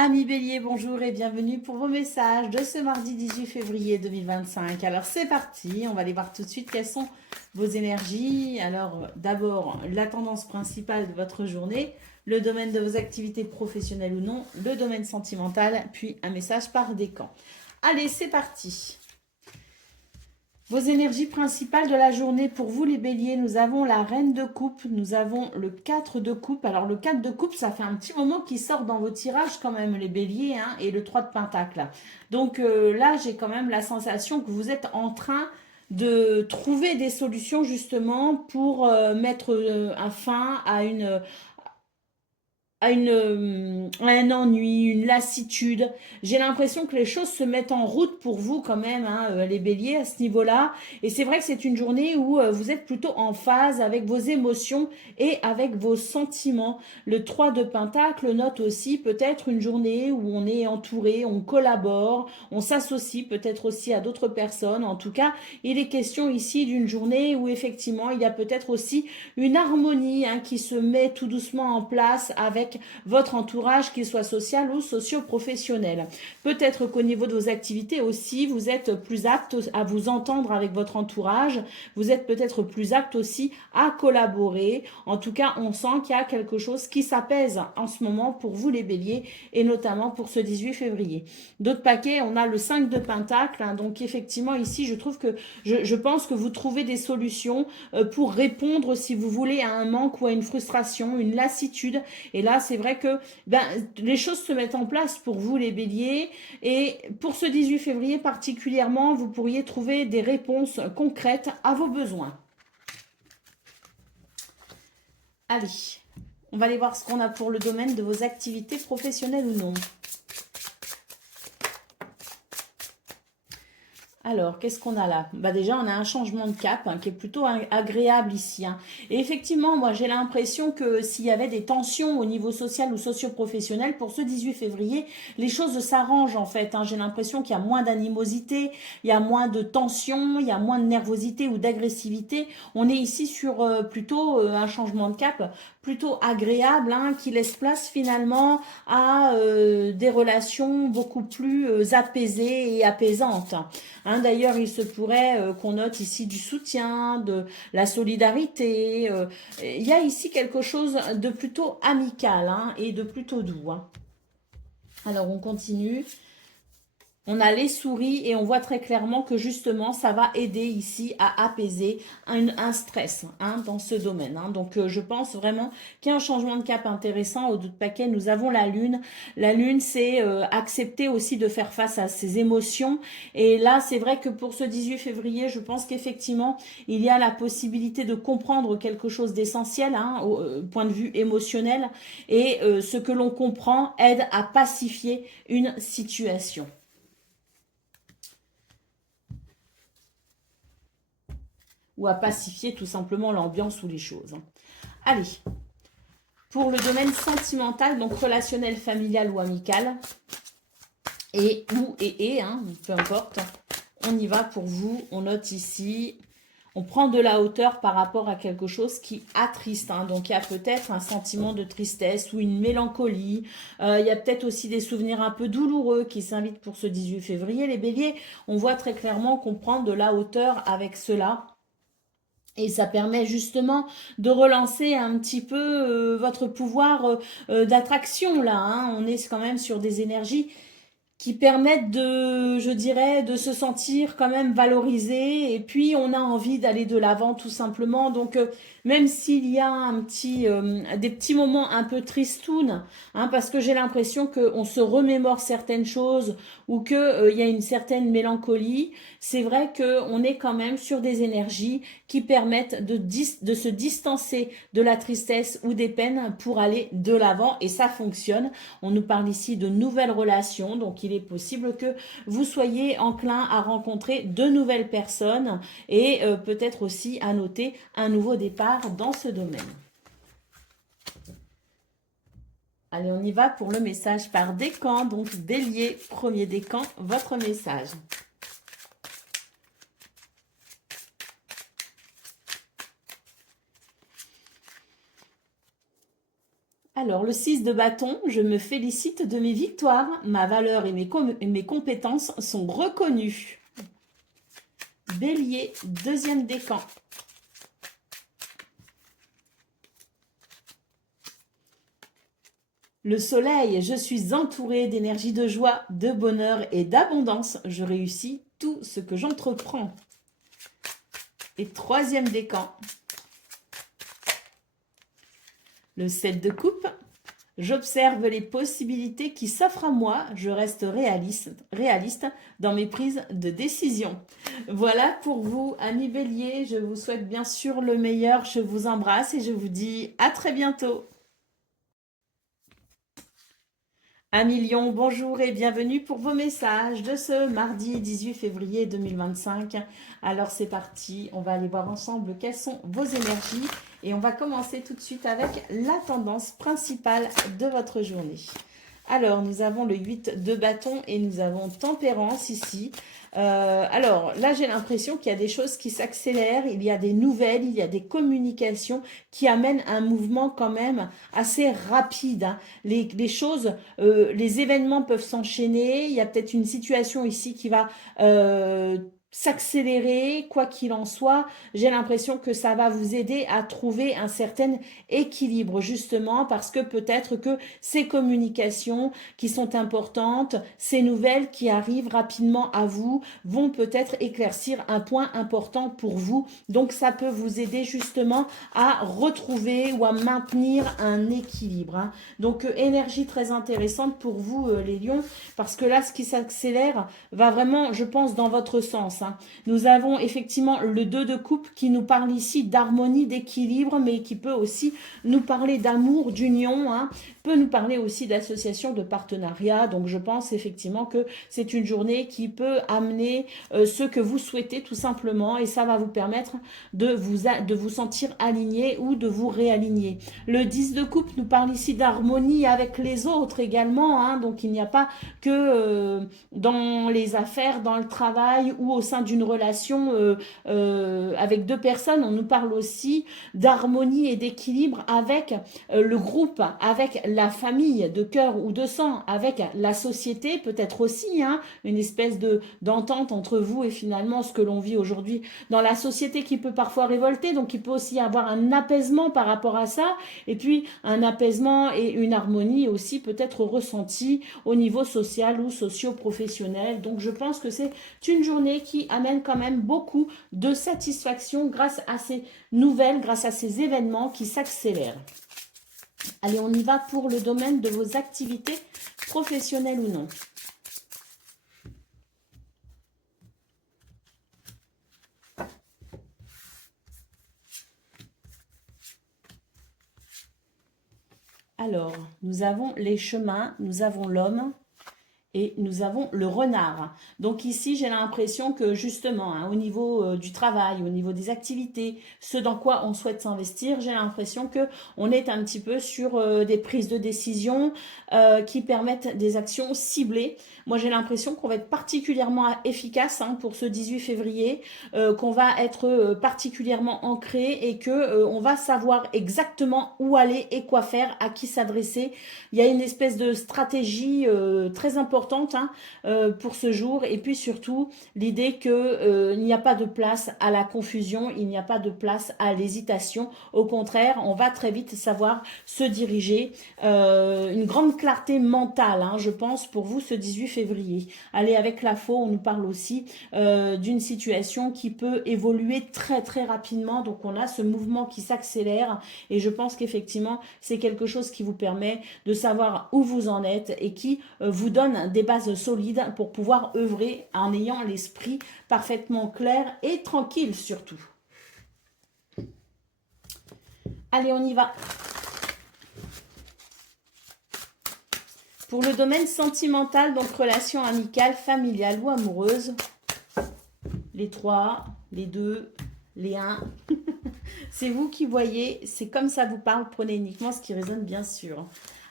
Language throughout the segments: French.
Amis Bélier, bonjour et bienvenue pour vos messages de ce mardi 18 février 2025. Alors c'est parti, on va aller voir tout de suite quelles sont vos énergies. Alors d'abord, la tendance principale de votre journée, le domaine de vos activités professionnelles ou non, le domaine sentimental, puis un message par décan. Allez, c'est parti. Vos énergies principales de la journée pour vous les béliers, nous avons la reine de coupe, nous avons le 4 de coupe. Alors le 4 de coupe, ça fait un petit moment qu'il sort dans vos tirages quand même les béliers, hein, et le 3 de pentacle. Donc là, j'ai quand même la sensation que vous êtes en train de trouver des solutions justement pour mettre un fin à un ennui, une lassitude. J'ai l'impression que les choses se mettent en route pour vous quand même, hein, les béliers, à ce niveau-là. Et c'est vrai que c'est une journée où vous êtes plutôt en phase avec vos émotions et avec vos sentiments. Le 3 de Pentacle note aussi peut-être une journée où on est entouré, on collabore, on s'associe peut-être aussi à d'autres personnes. En tout cas, il est question ici d'une journée où effectivement il y a peut-être aussi une harmonie, hein, qui se met tout doucement en place avec votre entourage, qu'il soit social ou socio-professionnel. Peut-être qu'au niveau de vos activités aussi, vous êtes plus apte à vous entendre avec votre entourage, vous êtes peut-être plus apte aussi à collaborer. En tout cas, on sent qu'il y a quelque chose qui s'apaise en ce moment pour vous les béliers et notamment pour ce 18 février. D'autres paquets, on a le 5 de Pentacle, hein, donc effectivement ici, je trouve que je pense que vous trouvez des solutions pour répondre, si vous voulez, à un manque ou à une frustration, une lassitude. Et là, c'est vrai que les choses se mettent en place pour vous, les béliers. Et pour ce 18 février particulièrement, vous pourriez trouver des réponses concrètes à vos besoins. Allez, on va aller voir ce qu'on a pour le domaine de vos activités professionnelles ou non. Alors, qu'est-ce qu'on a là? Déjà, on a un changement de cap, hein, qui est plutôt agréable ici, hein. Et effectivement, moi, j'ai l'impression que s'il y avait des tensions au niveau social ou socio-professionnel, pour ce 18 février, les choses s'arrangent en fait, hein. J'ai l'impression qu'il y a moins d'animosité, il y a moins de tension, il y a moins de nervosité ou d'agressivité. On est ici sur plutôt un changement de cap plutôt agréable, hein, qui laisse place finalement à des relations beaucoup plus apaisées et apaisantes. Hein, d'ailleurs, il se pourrait qu'on note ici du soutien, de la solidarité. Il y a ici quelque chose de plutôt amical, hein, et de plutôt doux, hein. Alors, on continue. On a les souris et on voit très clairement que justement, ça va aider ici à apaiser un stress, hein, dans ce domaine, hein. Donc, je pense vraiment qu'il y a un changement de cap intéressant. Au-dessus de paquet, nous avons la lune. La lune, c'est accepter aussi de faire face à ses émotions. Et là, c'est vrai que pour ce 18 février, je pense qu'effectivement, il y a la possibilité de comprendre quelque chose d'essentiel, hein, au point de vue émotionnel. Et ce que l'on comprend aide à pacifier une situation. Ou à pacifier tout simplement l'ambiance ou les choses. Allez, pour le domaine sentimental, donc relationnel, familial ou amical, hein, peu importe, on y va pour vous. On note ici, on prend de la hauteur par rapport à quelque chose qui attriste, hein. Donc il y a peut-être un sentiment de tristesse ou une mélancolie. Il y a peut-être aussi des souvenirs un peu douloureux qui s'invitent pour ce 18 février. Les béliers, on voit très clairement qu'on prend de la hauteur avec cela. Et ça permet justement de relancer un petit peu votre pouvoir d'attraction là, hein. On est quand même sur des énergies qui permettent de, je dirais, de se sentir quand même valorisé. Et puis on a envie d'aller de l'avant tout simplement. Donc même s'il y a des petits moments un peu tristounes, hein, parce que j'ai l'impression qu'on se remémore certaines choses ou qu'il y a une certaine mélancolie, c'est vrai qu'on est quand même sur des énergies qui permettent de se distancer de la tristesse ou des peines pour aller de l'avant. Et ça fonctionne. On nous parle ici de nouvelles relations, donc il est possible que vous soyez enclin à rencontrer de nouvelles personnes et peut-être aussi à noter un nouveau départ dans ce domaine. Allez, on y va pour le message par décan. Donc, bélier, premier décan, votre message. Alors, le 6 de bâton, je me félicite de mes victoires. Ma valeur et mes compétences sont reconnues. Bélier, deuxième décan. Le soleil, je suis entourée d'énergie de joie, de bonheur et d'abondance. Je réussis tout ce que j'entreprends. Et troisième décan. Le 7 de coupe. J'observe les possibilités qui s'offrent à moi. Je reste réaliste dans mes prises de décision. Voilà pour vous, amis Bélier. Je vous souhaite bien sûr le meilleur. Je vous embrasse et je vous dis à très bientôt. Amis Lion, bonjour et bienvenue pour vos messages de ce mardi 18 février 2025. Alors c'est parti, on va aller voir ensemble quelles sont vos énergies et on va commencer tout de suite avec la tendance principale de votre journée. Alors, nous avons le 8 de bâton et nous avons tempérance ici. Alors, là, j'ai l'impression qu'il y a des choses qui s'accélèrent, il y a des nouvelles, il y a des communications qui amènent un mouvement quand même assez rapide. Hein. Les choses, les événements peuvent s'enchaîner. Il y a peut-être une situation ici qui va s'accélérer, quoi qu'il en soit. J'ai l'impression que ça va vous aider à trouver un certain équilibre, justement, parce que peut-être que ces communications qui sont importantes, ces nouvelles qui arrivent rapidement à vous, vont peut-être éclaircir un point important pour vous. Donc, ça peut vous aider justement à retrouver ou à maintenir un équilibre. Hein. Donc, énergie très intéressante pour vous, les lions, parce que là, ce qui s'accélère va vraiment, je pense, dans votre sens. Hein. Nous avons effectivement le 2 de coupe qui nous parle ici d'harmonie, d'équilibre, mais qui peut aussi nous parler d'amour, d'union, hein, peut nous parler aussi d'association, de partenariat. Donc je pense effectivement que c'est une journée qui peut amener ce que vous souhaitez tout simplement et ça va vous permettre de vous sentir aligné ou de vous réaligner. Le 10 de coupe nous parle ici d'harmonie avec les autres également, hein, donc il n'y a pas que dans les affaires, dans le travail ou au sein d'une relation avec deux personnes, on nous parle aussi d'harmonie et d'équilibre avec le groupe, avec la famille de cœur ou de sang, avec la société peut-être aussi, hein, une espèce d'entente entre vous et finalement ce que l'on vit aujourd'hui dans la société qui peut parfois révolter, donc il peut aussi y avoir un apaisement par rapport à ça, et puis un apaisement et une harmonie aussi peut-être ressentie au niveau social ou socio-professionnel. Donc je pense que c'est une journée qui amène quand même beaucoup de satisfaction grâce à ces nouvelles, grâce à ces événements qui s'accélèrent. Allez, on y va pour le domaine de vos activités professionnelles ou non. Alors, nous avons les chemins, nous avons l'homme, et nous avons le renard. Donc ici, j'ai l'impression que justement, hein, au niveau du travail, au niveau des activités, ce dans quoi on souhaite s'investir, j'ai l'impression que on est un petit peu sur des prises de décision qui permettent des actions ciblées. Moi, j'ai l'impression qu'on va être particulièrement efficace hein, pour ce 18 février, qu'on va être particulièrement ancré et que on va savoir exactement où aller et quoi faire, à qui s'adresser. Il y a une espèce de stratégie très importante hein, pour ce jour et puis surtout l'idée que il n'y a pas de place à la confusion, il n'y a pas de place à l'hésitation. Au contraire, on va très vite savoir se diriger. Une grande clarté mentale, hein, je pense, pour vous ce 18 février. Allez, avec la faux, on nous parle aussi d'une situation qui peut évoluer très très rapidement. Donc on a ce mouvement qui s'accélère et je pense qu'effectivement c'est quelque chose qui vous permet de savoir où vous en êtes et qui vous donne des bases solides pour pouvoir œuvrer en ayant l'esprit parfaitement clair et tranquille surtout. Allez, on y va. Pour le domaine sentimental, donc relation amicale, familiale ou amoureuse, les 3, les 2, les 1, c'est vous qui voyez, c'est comme ça vous parle, prenez uniquement ce qui résonne bien sûr.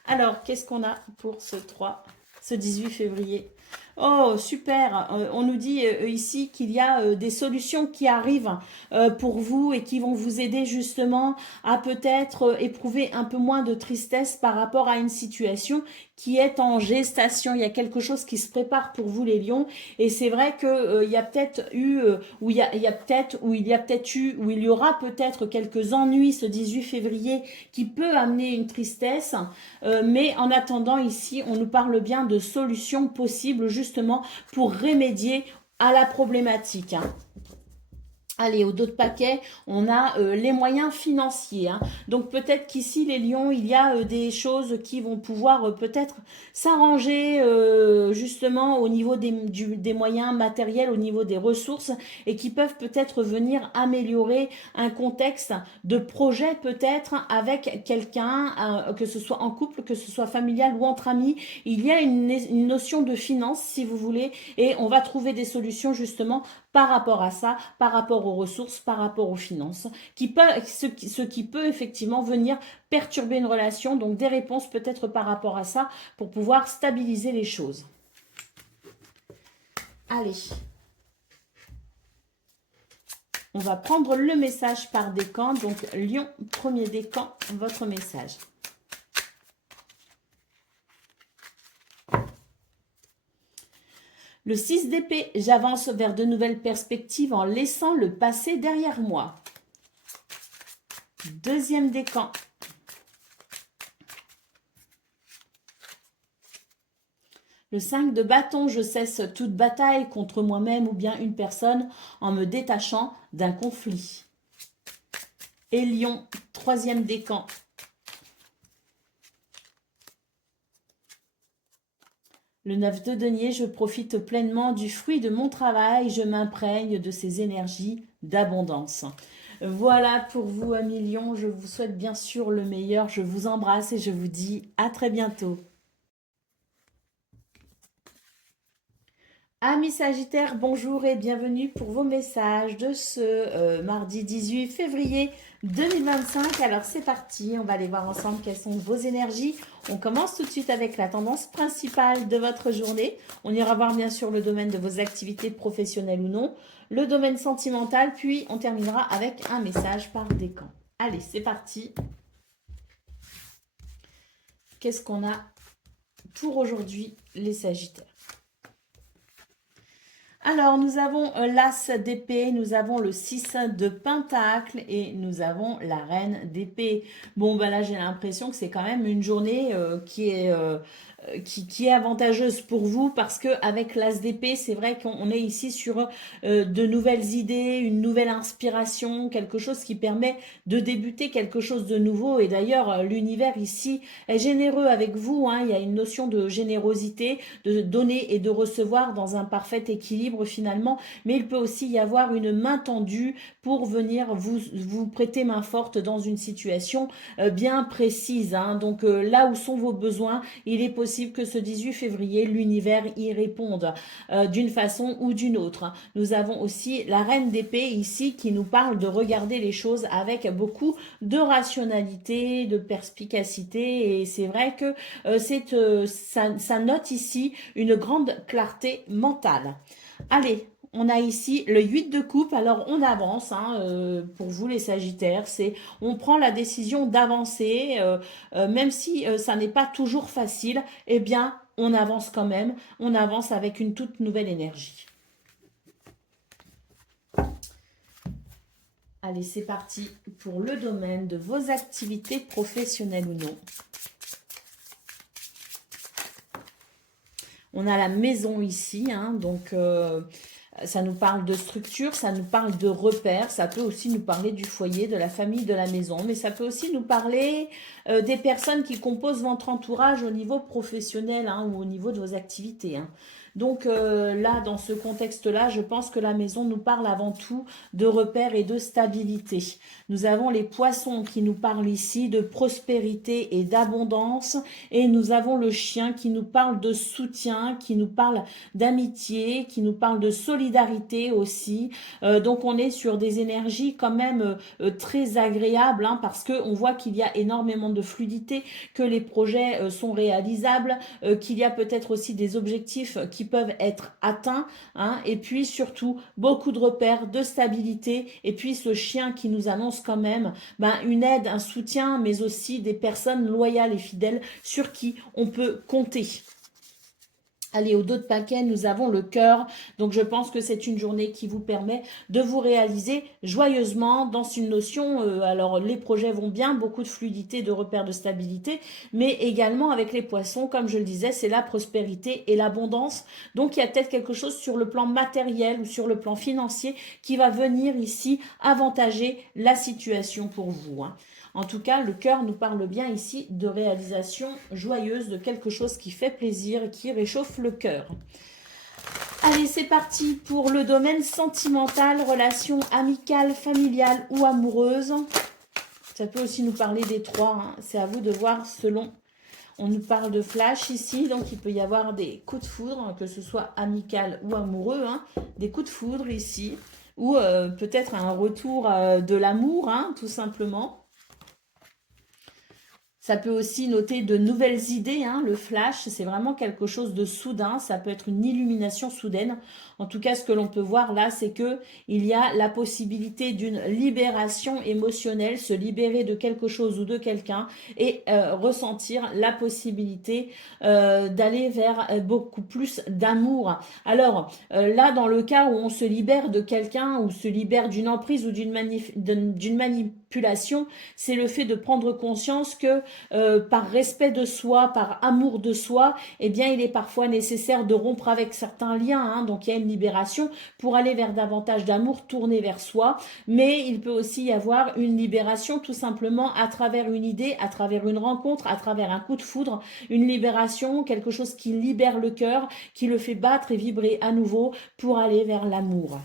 Alors, qu'est-ce qu'on a pour ce 3 ? ce 18 février. Oh, super. On nous dit ici qu'il y a des solutions qui arrivent pour vous et qui vont vous aider justement à peut-être éprouver un peu moins de tristesse par rapport à une situation qui est en gestation. Il y a quelque chose qui se prépare pour vous les lions et c'est vrai que il y a peut-être eu ou il y aura peut-être quelques ennuis ce 18 février qui peut amener une tristesse, mais en attendant ici on nous parle bien de solutions possibles justement pour remédier à la problématique, hein. Allez, au dos de paquet, on a les moyens financiers, hein. Donc peut-être qu'ici, les lions, il y a des choses qui vont pouvoir peut-être s'arranger justement au niveau des moyens matériels, au niveau des ressources, et qui peuvent peut-être venir améliorer un contexte de projet peut-être avec quelqu'un, que ce soit en couple, que ce soit familial ou entre amis. Il y a une notion de finance, si vous voulez, et on va trouver des solutions justement par rapport à ça, par rapport aux ressources, par rapport aux finances, ce qui peut effectivement venir perturber une relation, donc des réponses peut-être par rapport à ça pour pouvoir stabiliser les choses. Allez, on va prendre le message par décan, donc Lion, premier décan, votre message. Le 6 d'épée, j'avance vers de nouvelles perspectives en laissant le passé derrière moi. Deuxième décan. Le 5 de bâton, je cesse toute bataille contre moi-même ou bien une personne en me détachant d'un conflit. Et Lion, troisième décan. Le 9 de denier, je profite pleinement du fruit de mon travail, je m'imprègne de ces énergies d'abondance. Voilà pour vous, amis Lions, je vous souhaite bien sûr le meilleur, je vous embrasse et je vous dis à très bientôt. Amis Sagittaires, bonjour et bienvenue pour vos messages de ce mardi 18 février 2025. Alors c'est parti, on va aller voir ensemble quelles sont vos énergies. On commence tout de suite avec la tendance principale de votre journée. On ira voir bien sûr le domaine de vos activités professionnelles ou non, le domaine sentimental, puis on terminera avec un message par décan. Allez, c'est parti. Qu'est-ce qu'on a pour aujourd'hui les Sagittaires? Alors, nous avons l'As d'épée, nous avons le 6 de pentacle et nous avons la reine d'épée. Bon, ben là, j'ai l'impression que c'est quand même une journée qui est avantageuse pour vous parce que avec l'As d'épée, c'est vrai qu'on est ici sur de nouvelles idées, une nouvelle inspiration, quelque chose qui permet de débuter quelque chose de nouveau. Et d'ailleurs, l'univers ici est généreux avec vous, hein. Il y a une notion de générosité, de donner et de recevoir dans un parfait équilibre finalement, mais il peut aussi y avoir une main tendue pour venir vous prêter main forte dans une situation bien précise, hein. Donc là où sont vos besoins, il est possible que ce 18 février, l'univers y réponde d'une façon ou d'une autre. Nous avons aussi la reine d'épée ici qui nous parle de regarder les choses avec beaucoup de rationalité, de perspicacité, et c'est vrai que ça note ici une grande clarté mentale. Allez, on a ici le 8 de coupe, alors on avance, hein, pour vous les Sagittaires, on prend la décision d'avancer, même si ça n'est pas toujours facile, eh bien on avance quand même, on avance avec une toute nouvelle énergie. Allez, c'est parti pour le domaine de vos activités professionnelles ou non. On a la maison ici, hein, donc ça nous parle de structure, ça nous parle de repères, ça peut aussi nous parler du foyer, de la famille, de la maison, mais ça peut aussi nous parler des personnes qui composent votre entourage au niveau professionnel, hein, ou au niveau de vos activités, hein. Donc là, dans ce contexte-là, je pense que la maison nous parle avant tout de repères et de stabilité. Nous avons les poissons qui nous parlent ici de prospérité et d'abondance, et nous avons le chien qui nous parle de soutien, qui nous parle d'amitié, qui nous parle de solidarité aussi. Donc on est sur des énergies quand même très agréables, hein, parce qu'on voit qu'il y a énormément de fluidité, que les projets sont réalisables, qu'il y a peut-être aussi des objectifs qui peuvent être atteints, hein, et puis surtout beaucoup de repères, de stabilité, et puis ce chien qui nous annonce quand même une aide, un soutien, mais aussi des personnes loyales et fidèles sur qui on peut compter. Allez, au dos de paquet, nous avons le cœur. Donc, je pense que c'est une journée qui vous permet de vous réaliser joyeusement dans une notion. Alors, les projets vont bien, beaucoup de fluidité, de repères de stabilité, mais également avec les poissons, comme je le disais, c'est la prospérité et l'abondance. Donc, il y a peut-être quelque chose sur le plan matériel ou sur le plan financier qui va venir ici avantager la situation pour vous, hein. En tout cas, le cœur nous parle bien ici de réalisation joyeuse, de quelque chose qui fait plaisir et qui réchauffe le cœur. Allez, c'est parti pour le domaine sentimental, relations amicales, familiales ou amoureuses. Ça peut aussi nous parler des trois, hein. C'est à vous de voir selon. On nous parle de flash ici, donc il peut y avoir des coups de foudre, que ce soit amical ou amoureux, hein. Des coups de foudre ici, ou peut-être un retour de l'amour, hein, tout simplement. Ça peut aussi noter de nouvelles idées, hein, le flash, c'est vraiment quelque chose de soudain, ça peut être une illumination soudaine. En tout cas, ce que l'on peut voir là, c'est que il y a la possibilité d'une libération émotionnelle, se libérer de quelque chose ou de quelqu'un et ressentir la possibilité d'aller vers beaucoup plus d'amour. Alors là, dans le cas où on se libère de quelqu'un ou se libère d'une emprise ou d'une manipulation, c'est le fait de prendre conscience que par respect de soi, par amour de soi, eh bien, il est parfois nécessaire de rompre avec certains liens, hein. Donc, il y a une libération pour aller vers davantage d'amour, tourner vers soi. Mais il peut aussi y avoir une libération tout simplement à travers une idée, à travers une rencontre, à travers un coup de foudre, une libération, quelque chose qui libère le cœur, qui le fait battre et vibrer à nouveau pour aller vers l'amour.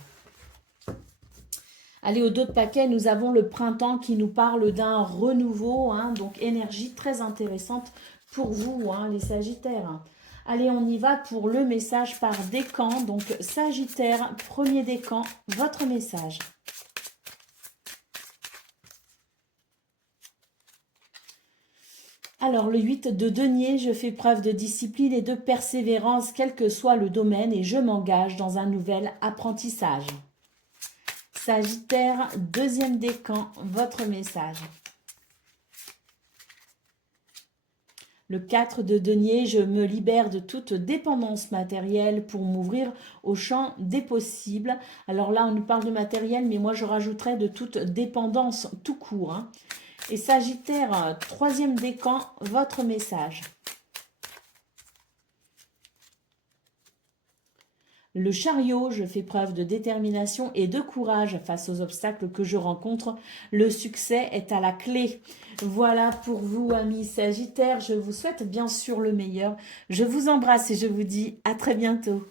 Allez, au dos de paquet, nous avons le printemps qui nous parle d'un renouveau, hein, donc énergie très intéressante pour vous, hein, les Sagittaires. Allez, on y va pour le message par décan. Donc, Sagittaire, premier décan, votre message. Alors, le 8 de denier, je fais preuve de discipline et de persévérance, quel que soit le domaine, et je m'engage dans un nouvel apprentissage. Sagittaire, deuxième décan, votre message. Le 4 de denier, je me libère de toute dépendance matérielle pour m'ouvrir au champ des possibles. Alors là, on nous parle de matériel, mais moi, je rajouterais de toute dépendance tout court, hein. Et Sagittaire, troisième décan, votre message. Le chariot, je fais preuve de détermination et de courage face aux obstacles que je rencontre. Le succès est à la clé. Voilà pour vous, amis Sagittaires. Je vous souhaite bien sûr le meilleur. Je vous embrasse et je vous dis à très bientôt.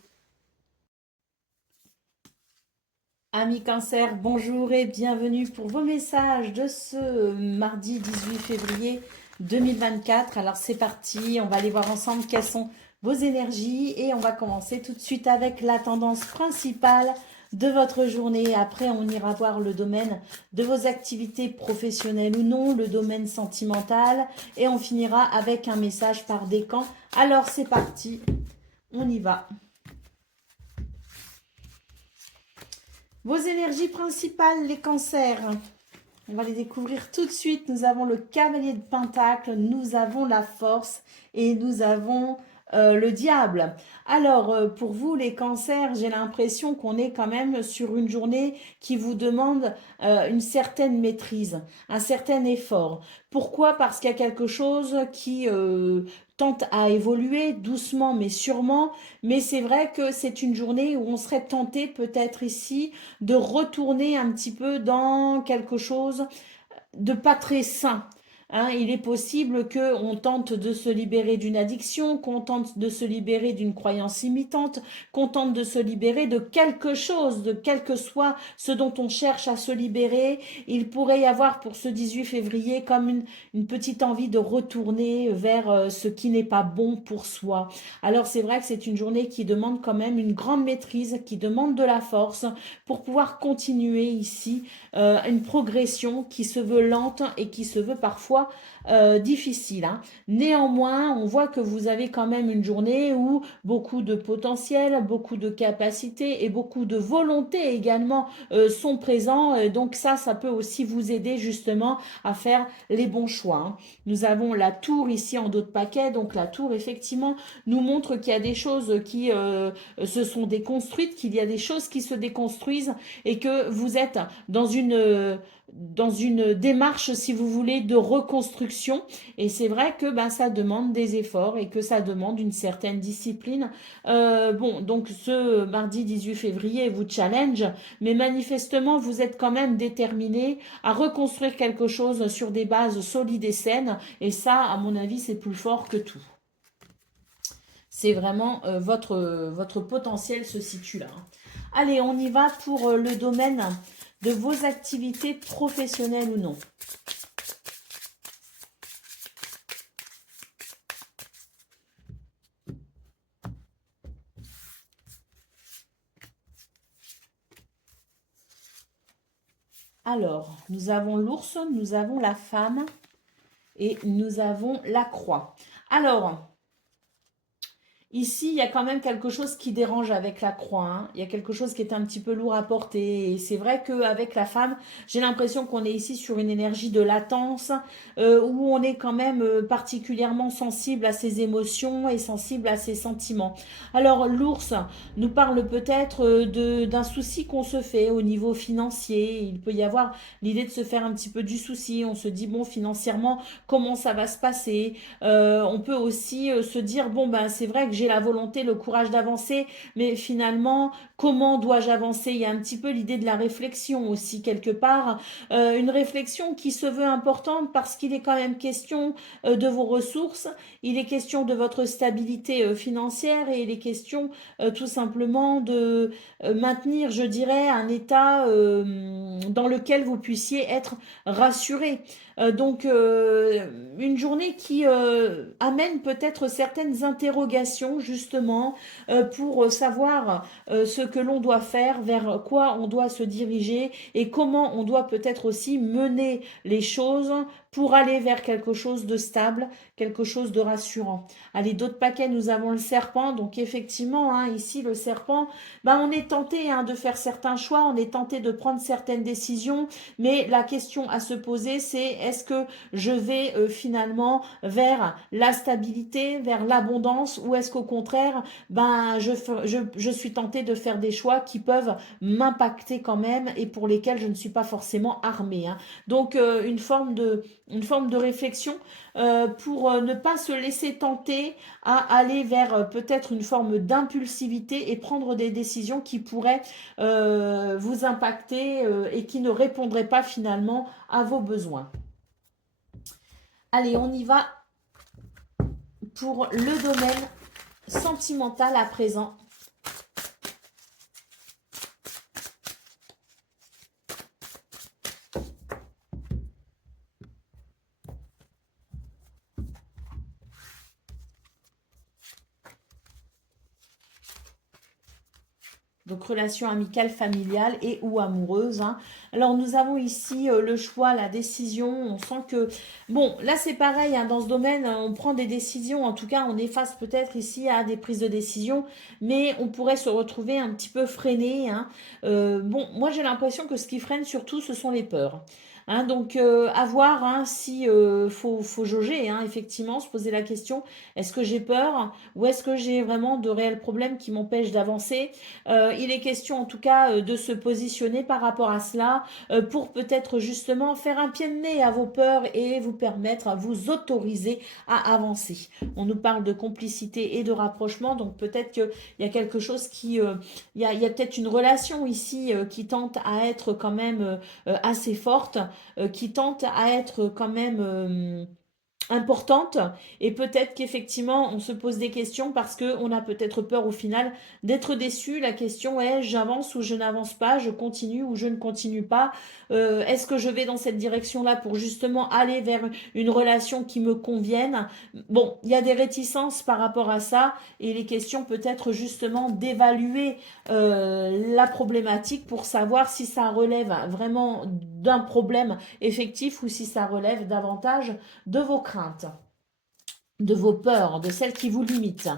Amis Cancer, bonjour et bienvenue pour vos messages de ce mardi 18 février 2024. Alors c'est parti, on va aller voir ensemble quelles sont vos énergies et on va commencer tout de suite avec la tendance principale de votre journée. Après, on ira voir le domaine de vos activités professionnelles ou non, le domaine sentimental et on finira avec un message par décan. Alors c'est parti, on y va. Vos énergies principales, les cancers. On va les découvrir tout de suite. Nous avons le cavalier de Pentacle, nous avons la force et nous avons le diable. Alors, pour vous, les cancers, j'ai l'impression qu'on est quand même sur une journée qui vous demande une certaine maîtrise, un certain effort. Pourquoi? Parce qu'il y a quelque chose qui tente à évoluer doucement mais sûrement. Mais c'est vrai que c'est une journée où on serait tenté peut-être ici de retourner un petit peu dans quelque chose de pas très sain. hein. Il est possible qu'on tente de se libérer d'une addiction, qu'on tente de se libérer d'une croyance limitante, qu'on tente de se libérer de quelque chose, de quel que soit ce dont on cherche à se libérer. Il pourrait y avoir pour ce 18 février comme une petite envie de retourner vers ce qui n'est pas bon pour soi. Alors c'est vrai que c'est une journée qui demande quand même une grande maîtrise, qui demande de la force pour pouvoir continuer ici une progression qui se veut lente et qui se veut parfois difficile, hein. Néanmoins, on voit que vous avez quand même une journée où beaucoup de potentiel, beaucoup de capacités et beaucoup de volonté également sont présents. Donc ça peut aussi vous aider justement à faire les bons choix, hein. Nous avons la tour ici en dos de paquet. Donc la tour, effectivement, nous montre qu'il y a des choses qui se sont déconstruites, qu'il y a des choses qui se déconstruisent et que vous êtes dans une démarche, si vous voulez, de reconstruction. Et c'est vrai que ben, ça demande des efforts et que ça demande une certaine discipline. Bon, donc ce mardi 18 février vous challenge, mais manifestement, vous êtes quand même déterminé à reconstruire quelque chose sur des bases solides et saines. Et ça, à mon avis, c'est plus fort que tout. C'est vraiment votre potentiel se situe là, hein. Allez, on y va pour le domaine de vos activités professionnelles ou non. Alors, nous avons l'ours, nous avons la femme et nous avons la croix. Alors, ici, il y a quand même quelque chose qui dérange avec la croix, hein. Il y a quelque chose qui est un petit peu lourd à porter. Et c'est vrai qu'avec la femme, j'ai l'impression qu'on est ici sur une énergie de latence, où on est quand même particulièrement sensible à ses émotions et sensible à ses sentiments. Alors, l'ours nous parle peut-être d'un souci qu'on se fait au niveau financier. Il peut y avoir l'idée de se faire un petit peu du souci. On se dit, bon, financièrement, comment ça va se passer? On peut aussi se dire, bon, ben, c'est vrai que j'ai la volonté, le courage d'avancer, mais finalement, comment dois-je avancer? Il y a un petit peu l'idée de la réflexion aussi, quelque part. Une réflexion qui se veut importante parce qu'il est quand même question de vos ressources, il est question de votre stabilité financière et il est question tout simplement de maintenir, je dirais, un état dans lequel vous puissiez être rassuré. Donc, une journée qui amène peut-être certaines interrogations, justement, pour savoir ce que l'on doit faire, vers quoi on doit se diriger et comment on doit peut-être aussi mener les choses pour aller vers quelque chose de stable, quelque chose de rassurant. Allez, d'autres paquets, nous avons le serpent. Donc, effectivement, hein, ici, le serpent, ben, on est tenté hein, de faire certains choix, on est tenté de prendre certaines décisions, mais la question à se poser, c'est est-ce que je vais finalement vers la stabilité, vers l'abondance, ou est-ce qu'au contraire, ben, je suis tentée de faire des choix qui peuvent m'impacter quand même et pour lesquels je ne suis pas forcément armée, hein. Donc, une forme de réflexion pour ne pas se laisser tenter à aller vers peut-être une forme d'impulsivité et prendre des décisions qui pourraient vous impacter et qui ne répondraient pas finalement à vos besoins. Allez, on y va pour le domaine sentimental à présent. Donc, relation amicale, familiale et ou amoureuse, hein. Alors, nous avons ici le choix, la décision. On sent que... Bon, là, c'est pareil, hein, dans ce domaine, on prend des décisions. En tout cas, on est face peut-être ici à des prises de décision. Mais on pourrait se retrouver un petit peu freiné, hein. Bon, moi, j'ai l'impression que ce qui freine surtout, ce sont les peurs. Hein, donc, à voir hein, si faut jauger, hein, effectivement, se poser la question, est-ce que j'ai peur ou est-ce que j'ai vraiment de réels problèmes qui m'empêchent d'avancer? Il est question en tout cas de se positionner par rapport à cela pour peut-être justement faire un pied de nez à vos peurs et vous permettre, à vous autoriser à avancer. On nous parle de complicité et de rapprochement, donc peut-être qu'il y a quelque chose qui... il y a peut-être une relation ici qui tente à être quand même assez forte qui tente à être quand même importante, et peut-être qu'effectivement on se pose des questions parce que on a peut-être peur au final d'être déçu. La question est: j'avance ou je n'avance pas, je continue ou je ne continue pas. Est-ce que je vais dans cette direction-là pour justement aller vers une relation qui me convienne? Bon, il y a des réticences par rapport à ça, et les questions peut-être justement d'évaluer la problématique pour savoir si ça relève vraiment d'un problème effectif ou si ça relève davantage de vos craintes, de vos peurs, de celles qui vous limitent.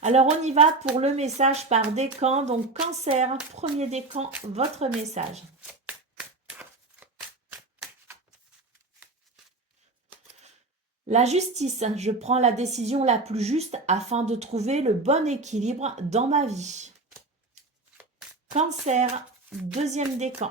Alors on y va pour le message par décan. Donc Cancer, premier décan, votre message. La justice, je prends la décision la plus juste afin de trouver le bon équilibre dans ma vie. Cancer, deuxième décan.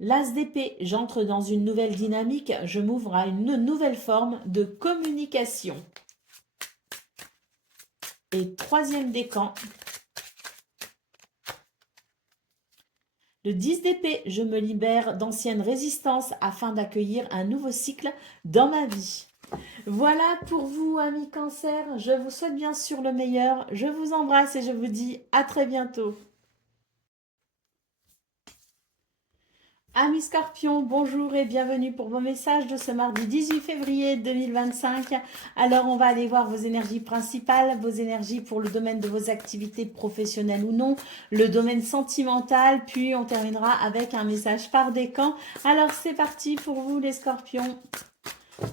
L'as d'épée, j'entre dans une nouvelle dynamique, je m'ouvre à une nouvelle forme de communication. Et troisième décan. Le 10 d'épée, je me libère d'anciennes résistances afin d'accueillir un nouveau cycle dans ma vie. Voilà pour vous, amis Cancer. Je vous souhaite bien sûr le meilleur. Je vous embrasse et je vous dis à très bientôt. Amis Scorpions, bonjour et bienvenue pour vos messages de ce mardi 18 février 2025. Alors, on va aller voir vos énergies principales, vos énergies pour le domaine de vos activités professionnelles ou non, le domaine sentimental, puis on terminera avec un message par décan. Alors, c'est parti pour vous les Scorpions.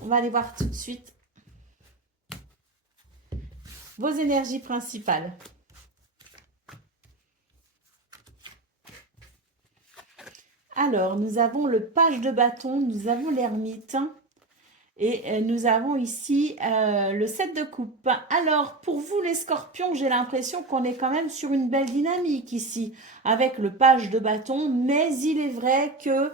On va aller voir tout de suite vos énergies principales. Alors, nous avons le page de bâton, nous avons l'ermite et nous avons ici le 7 de coupe. Alors, pour vous les Scorpions, j'ai l'impression qu'on est quand même sur une belle dynamique ici avec le page de bâton, mais il est vrai que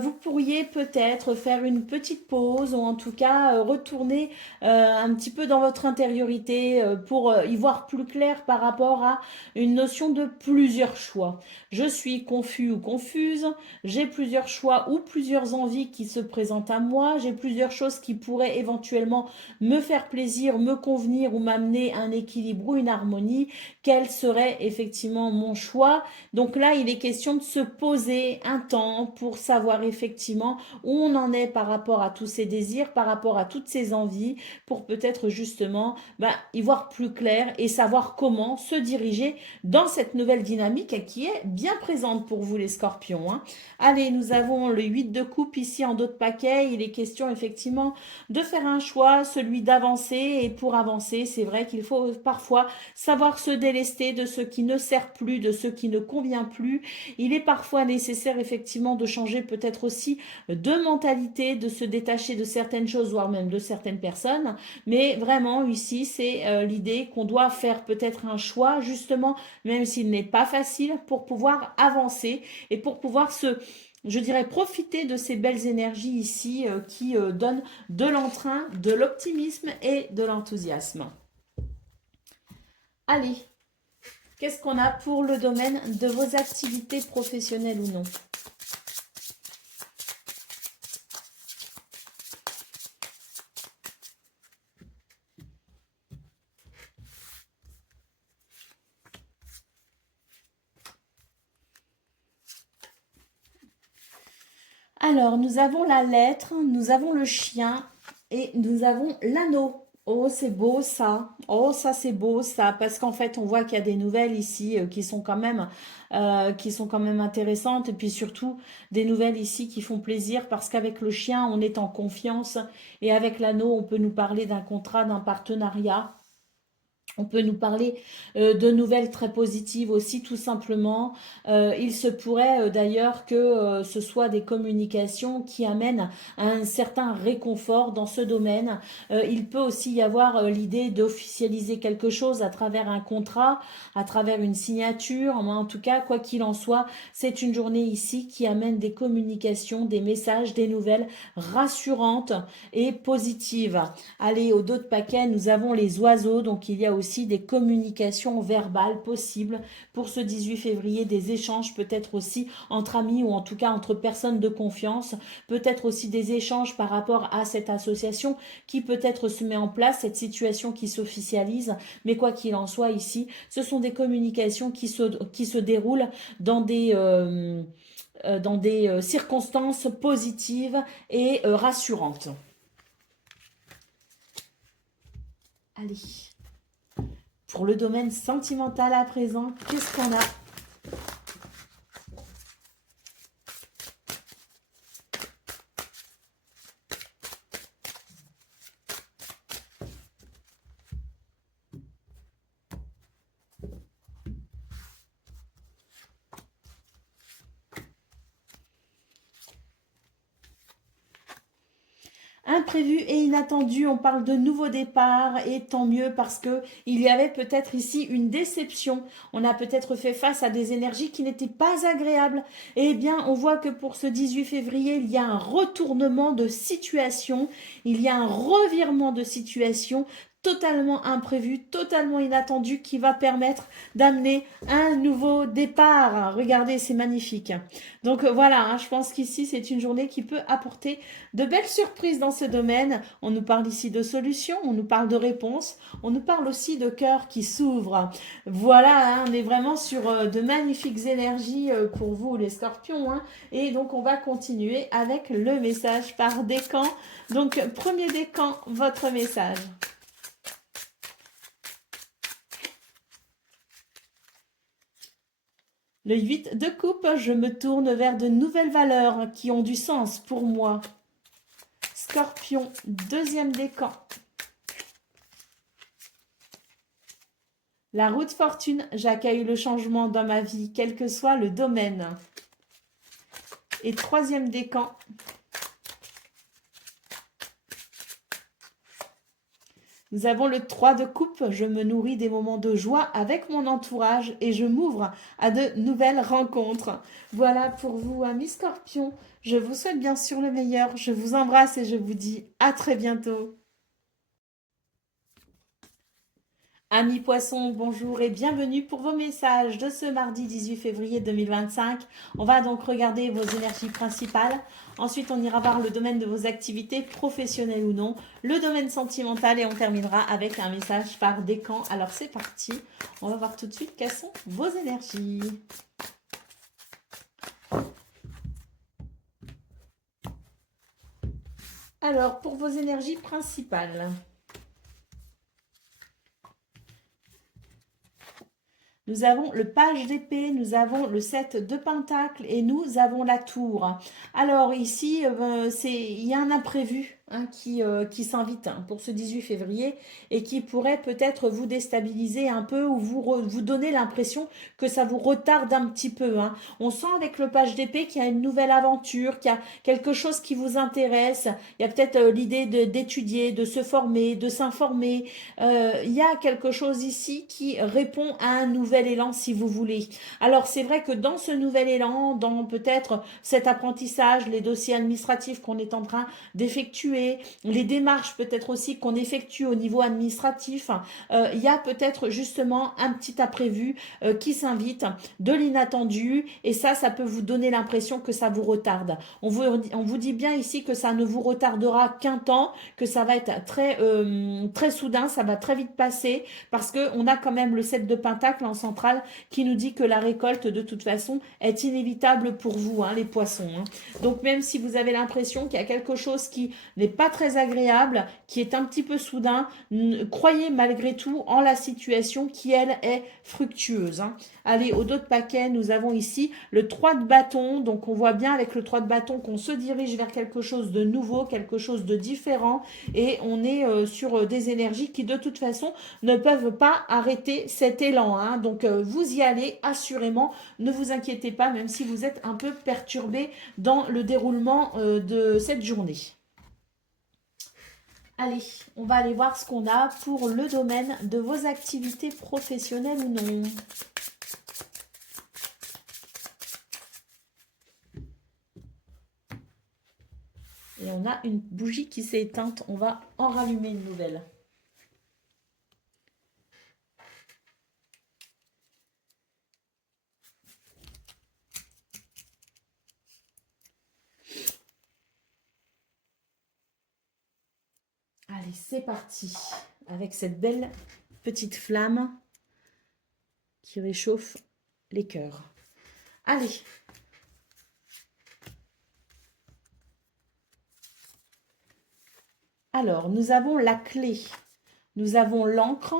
vous pourriez peut-être faire une petite pause ou en tout cas retourner un petit peu dans votre intériorité pour y voir plus clair par rapport à une notion de plusieurs choix. Je suis confus ou confuse, j'ai plusieurs choix ou plusieurs envies qui se présentent à moi, j'ai plusieurs choses qui pourraient éventuellement me faire plaisir, me convenir ou m'amener un équilibre ou une harmonie. Quel serait effectivement mon choix? Donc là, il est question de se poser un temps pour savoir effectivement où on en est par rapport à tous ces désirs, par rapport à toutes ces envies, pour peut-être justement y voir plus clair et savoir comment se diriger dans cette nouvelle dynamique qui est bien présente pour vous les Scorpions. Allez, nous avons le 8 de coupe ici en dos de paquet. Il est question effectivement de faire un choix, celui d'avancer. Et pour avancer, c'est vrai qu'il faut parfois savoir se délester de ce qui ne sert plus, de ce qui ne convient plus. Il est parfois nécessaire effectivement de changer peut-être aussi de mentalité, de se détacher de certaines choses, voire même de certaines personnes. Mais vraiment, ici, c'est l'idée qu'on doit faire peut-être un choix, justement, même s'il n'est pas facile, pour pouvoir avancer et pour pouvoir je dirais, profiter de ces belles énergies ici qui donnent de l'entrain, de l'optimisme et de l'enthousiasme. Allez, qu'est-ce qu'on a pour le domaine de vos activités professionnelles ou non? Alors, nous avons la lettre, nous avons le chien et nous avons l'anneau. Oh, c'est beau ça. Oh, ça c'est beau ça. Parce qu'en fait, on voit qu'il y a des nouvelles ici qui sont quand même intéressantes. Et puis surtout, des nouvelles ici qui font plaisir parce qu'avec le chien, on est en confiance. Et avec l'anneau, on peut nous parler d'un contrat, d'un partenariat. On peut nous parler de nouvelles très positives aussi, tout simplement. Il se pourrait d'ailleurs que ce soit des communications qui amènent un certain réconfort dans ce domaine. Il peut aussi y avoir l'idée d'officialiser quelque chose à travers un contrat, à travers une signature. En tout cas, quoi qu'il en soit, c'est une journée ici qui amène des communications, des messages, des nouvelles rassurantes et positives. Allez, au dos de paquet, nous avons les oiseaux. Donc, il y a aussi des communications verbales possibles pour ce 18 février, des échanges peut-être aussi entre amis ou en tout cas entre personnes de confiance, peut-être aussi des échanges par rapport à cette association qui peut-être se met en place, cette situation qui s'officialise, mais quoi qu'il en soit ici, ce sont des communications qui se déroulent dans des circonstances positives et rassurantes. Allez, pour le domaine sentimental à présent, qu'est-ce qu'on a? Imprévu et inattendu, on parle de nouveau départ et tant mieux parce que il y avait peut-être ici une déception. On a peut-être fait face à des énergies qui n'étaient pas agréables. Eh bien, on voit que pour ce 18 février, il y a un retournement de situation, il y a un revirement de situation totalement imprévu, totalement inattendu qui va permettre d'amener un nouveau départ. Regardez, c'est magnifique. Donc voilà, hein, je pense qu'ici, c'est une journée qui peut apporter de belles surprises dans ce domaine. On nous parle ici de solutions, on nous parle de réponses, on nous parle aussi de cœurs qui s'ouvrent. Voilà, hein, on est vraiment sur de magnifiques énergies pour vous les scorpions. Hein. Et donc on va continuer avec le message par décan. Donc premier décan, votre message. Le 8 de coupe, je me tourne vers de nouvelles valeurs qui ont du sens pour moi. Scorpion, deuxième décan. La roue de fortune, j'accueille le changement dans ma vie, quel que soit le domaine. Et troisième décan. Nous avons le 3 de coupe, je me nourris des moments de joie avec mon entourage et je m'ouvre à de nouvelles rencontres. Voilà pour vous, amis scorpions. Je vous souhaite bien sûr le meilleur. Je vous embrasse et je vous dis à très bientôt. Amis poissons, bonjour et bienvenue pour vos messages de ce mardi 18 février 2025. On va donc regarder vos énergies principales. Ensuite, on ira voir le domaine de vos activités professionnelles ou non, le domaine sentimental et on terminera avec un message par décan. Alors c'est parti, on va voir tout de suite quelles sont vos énergies. Alors, pour vos énergies principales. Nous avons le page d'épée, nous avons le 7 de pentacle et nous avons la tour. Alors ici, il y a un imprévu hein, qui s'invite hein, pour ce 18 février et qui pourrait peut-être vous déstabiliser un peu ou vous donner l'impression que ça vous retarde un petit peu. Hein. On sent avec le page d'épée qu'il y a une nouvelle aventure, qu'il y a quelque chose qui vous intéresse. Il y a peut-être l'idée d'étudier, de se former, de s'informer. Il y a quelque chose ici qui répond à un nouvel élan si vous voulez. Alors c'est vrai que dans ce nouvel élan, dans peut-être cet apprentissage, les dossiers administratifs qu'on est en train d'effectuer, les démarches peut-être aussi qu'on effectue au niveau administratif, il y a peut-être justement un petit imprévu qui s'invite, de l'inattendu et ça peut vous donner l'impression que ça vous retarde. On vous dit bien ici que ça ne vous retardera qu'un temps, que ça va être très soudain, ça va très vite passer parce qu'on a quand même le 7 de pentacle en centrale qui nous dit que la récolte de toute façon est inévitable pour vous, hein, les poissons. Hein. Donc même si vous avez l'impression qu'il y a quelque chose qui n'est pas très agréable, qui est un petit peu soudain, croyez malgré tout en la situation qui, elle, est fructueuse. Hein. Allez, au dos de paquet, nous avons ici le 3 de bâton. Donc on voit bien avec le 3 de bâton qu'on se dirige vers quelque chose de nouveau, quelque chose de différent. Et on est sur des énergies qui de toute façon ne peuvent pas arrêter cet élan. Hein. Donc vous y allez assurément, ne vous inquiétez pas, même si vous êtes un peu perturbé dans le déroulement de cette journée. Allez, on va aller voir ce qu'on a pour le domaine de vos activités professionnelles ou non. Et on a une bougie qui s'est éteinte. On va en rallumer une nouvelle. Allez, c'est parti. Avec cette belle petite flamme qui réchauffe les cœurs. Allez. Alors, nous avons la clé. Nous avons l'encre.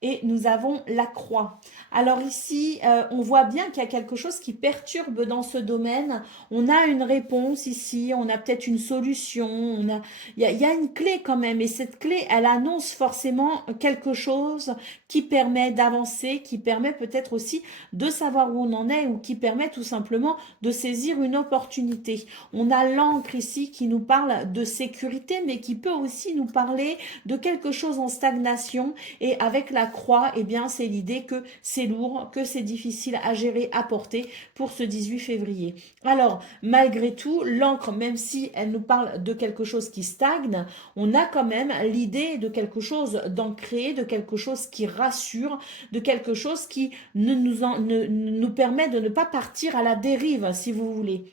Et nous avons la croix. Alors ici, on voit bien qu'il y a quelque chose qui perturbe dans ce domaine. On a une réponse ici, on a peut-être une solution, il y a une clé quand même. Et cette clé, elle annonce forcément quelque chose qui permet d'avancer, qui permet peut-être aussi de savoir où on en est ou qui permet tout simplement de saisir une opportunité. On a l'encre ici qui nous parle de sécurité, mais qui peut aussi nous parler de quelque chose en stagnation. Et avec la croix, eh bien, c'est l'idée que c'est lourd, que c'est difficile à gérer, à porter pour ce 18 février. Alors, malgré tout, l'encre, même si elle nous parle de quelque chose qui stagne, on a quand même l'idée de quelque chose d'ancré, de quelque chose qui rassure, de quelque chose qui nous permet de ne pas partir à la dérive, si vous voulez.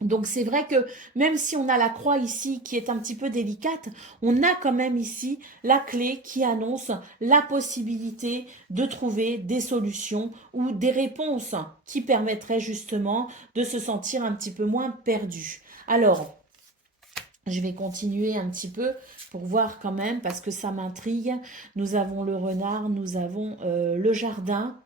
Donc c'est vrai que même si on a la croix ici qui est un petit peu délicate, on a quand même ici la clé qui annonce la possibilité de trouver des solutions ou des réponses qui permettraient justement de se sentir un petit peu moins perdu. Alors, je vais continuer un petit peu pour voir quand même parce que ça m'intrigue. Nous avons le renard, nous avons le jardin.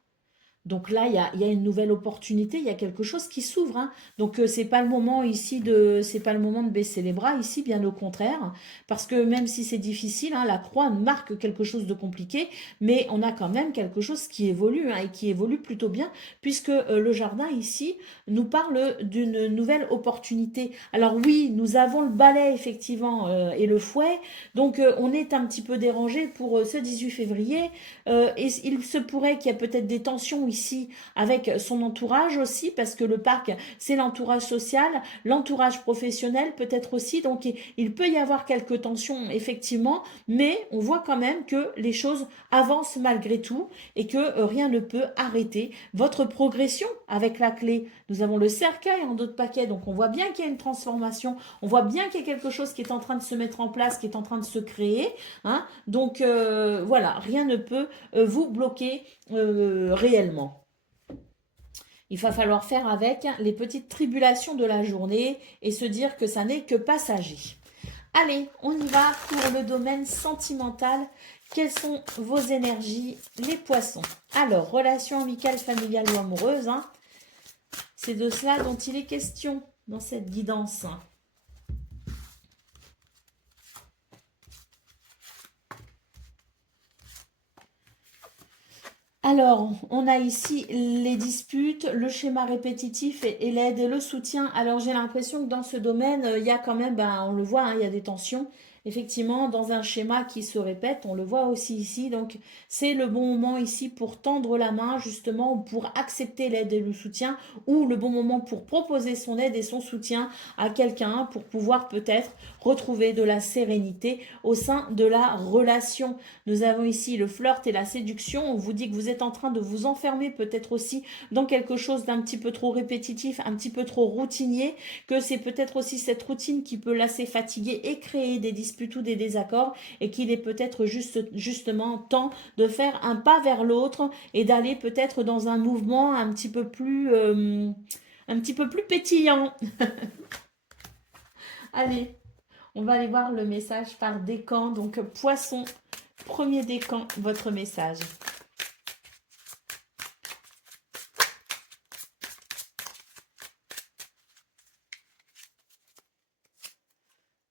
Donc là, il y a une nouvelle opportunité, il y a quelque chose qui s'ouvre, hein. Donc c'est pas le moment ici c'est pas le moment de baisser les bras ici, bien au contraire, parce que même si c'est difficile, hein, la croix marque quelque chose de compliqué, mais on a quand même quelque chose qui évolue, hein, et qui évolue plutôt bien, puisque le jardin ici nous parle d'une nouvelle opportunité. Alors oui, nous avons le balai effectivement et le fouet, donc on est un petit peu dérangé pour ce 18 février. Et il se pourrait qu'il y ait peut-être des tensions ici avec son entourage aussi, parce que le parc, c'est l'entourage social, l'entourage professionnel peut-être aussi. Donc, il peut y avoir quelques tensions, effectivement, mais on voit quand même que les choses avancent malgré tout et que rien ne peut arrêter votre progression avec la clé. Nous avons le cercueil en d'autres paquets, donc on voit bien qu'il y a une transformation, on voit bien qu'il y a quelque chose qui est en train de se mettre en place, qui est en train de se créer, hein. Donc, voilà, rien ne peut vous bloquer réellement. Il va falloir faire avec les petites tribulations de la journée et se dire que ça n'est que passager. Allez, on y va pour le domaine sentimental. Quelles sont vos énergies, les poissons? Alors, relations amicales, familiales ou amoureuses, hein, c'est de cela dont il est question dans cette guidance. Alors, on a ici les disputes, le schéma répétitif et l'aide et le soutien. Alors, j'ai l'impression que dans ce domaine, il y a quand même, ben, on le voit, hein, il y a des tensions. Effectivement, dans un schéma qui se répète, on le voit aussi ici. Donc, c'est le bon moment ici pour tendre la main, justement, ou pour accepter l'aide et le soutien, ou le bon moment pour proposer son aide et son soutien à quelqu'un pour pouvoir peut-être retrouver de la sérénité au sein de la relation. Nous avons ici le flirt et la séduction. On vous dit que vous êtes en train de vous enfermer peut-être aussi dans quelque chose d'un petit peu trop répétitif, un petit peu trop routinier, que c'est peut-être aussi cette routine qui peut lasser, fatiguer et créer des disputes ou des désaccords et qu'il est peut-être justement temps de faire un pas vers l'autre et d'aller peut-être dans un mouvement un petit peu plus pétillant. Allez, on va aller voir le message par décan. Donc, poisson, premier décan, votre message.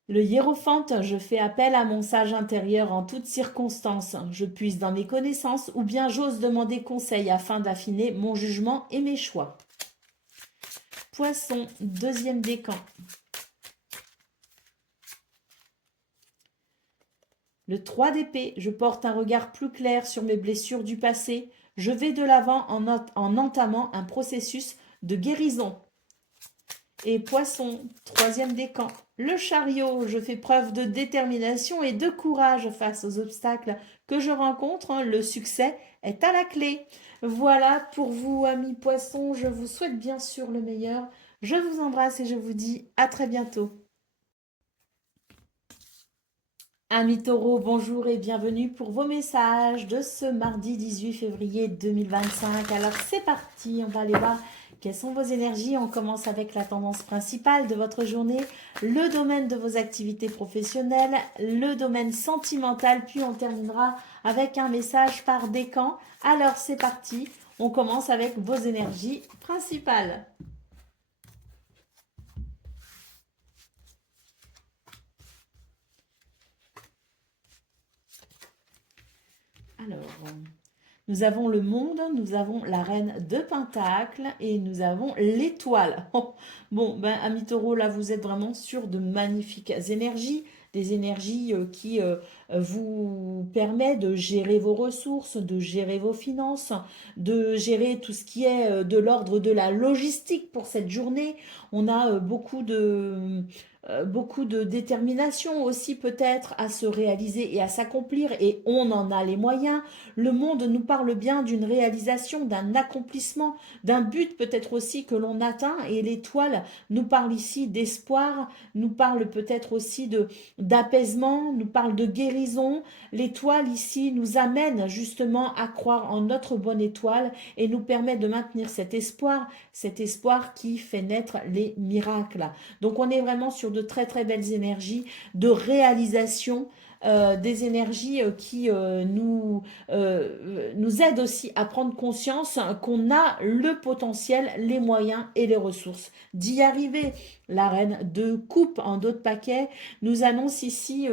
Le hiérophante, je fais appel à mon sage intérieur en toutes circonstances. Je puise dans mes connaissances ou bien j'ose demander conseil afin d'affiner mon jugement et mes choix. Poisson, deuxième décan. Le 3 d'épée, je porte un regard plus clair sur mes blessures du passé. Je vais de l'avant en entamant un processus de guérison. Et poisson, troisième décan. Le chariot, je fais preuve de détermination et de courage face aux obstacles que je rencontre. Le succès est à la clé. Voilà pour vous, amis poissons. Je vous souhaite bien sûr le meilleur. Je vous embrasse et je vous dis à très bientôt. Amis taureaux, bonjour et bienvenue pour vos messages de ce mardi 18 février 2025. Alors c'est parti, on va aller voir quelles sont vos énergies. On commence avec la tendance principale de votre journée, le domaine de vos activités professionnelles, le domaine sentimental, puis on terminera avec un message par décan. Alors c'est parti, on commence avec vos énergies principales. Alors, nous avons le monde, nous avons la reine de Pentacle et nous avons l'étoile. Oh, bon, ben, amis taureaux, là, vous êtes vraiment sur de magnifiques énergies, des énergies qui vous permettent de gérer vos ressources, de gérer vos finances, de gérer tout ce qui est de l'ordre de la logistique pour cette journée. On a beaucoup de détermination aussi peut-être à se réaliser et à s'accomplir et on en a les moyens. Le monde nous parle bien d'une réalisation, d'un accomplissement, d'un but peut-être aussi que l'on atteint et l'étoile nous parle ici d'espoir, nous parle peut-être aussi de d'apaisement, nous parle de guérison. L'étoile ici nous amène justement à croire en notre bonne étoile et nous permet de maintenir cet espoir qui fait naître les miracles. Donc on est vraiment sur de très très belles énergies de réalisation, des énergies qui nous aident aussi à prendre conscience qu'on a le potentiel, les moyens et les ressources d'y arriver. La reine de coupe en dos de paquet nous annonce ici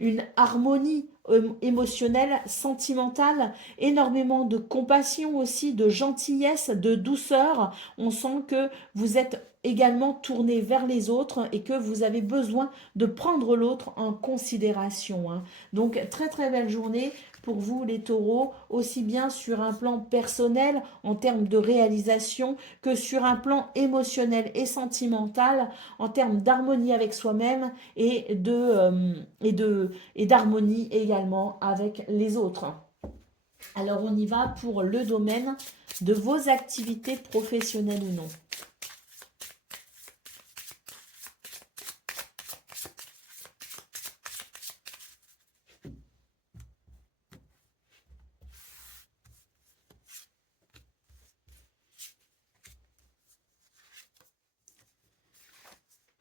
une harmonie émotionnelle, sentimentale, énormément de compassion aussi, de gentillesse, de douceur. On sent que vous êtes également tourné vers les autres et que vous avez besoin de prendre l'autre en considération, hein. Donc très très belle journée pour vous les taureaux, aussi bien sur un plan personnel en termes de réalisation que sur un plan émotionnel et sentimental en termes d'harmonie avec soi-même et d'harmonie également avec les autres. Alors on y va pour le domaine de vos activités professionnelles ou non.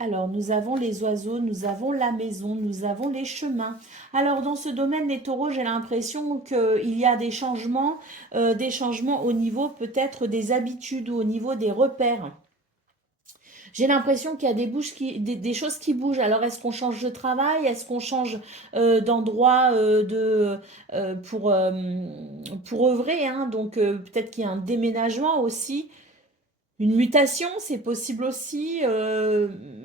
Alors, nous avons les oiseaux, nous avons la maison, nous avons les chemins. Alors, dans ce domaine, les taureaux, j'ai l'impression qu'il y a des changements au niveau peut-être des habitudes ou au niveau des repères. J'ai l'impression qu'il y a des choses qui bougent. Alors, est-ce qu'on change de travail? Est-ce qu'on change d'endroit pour œuvrer, hein. Donc, peut-être qu'il y a un déménagement aussi. Une mutation, c'est possible aussi.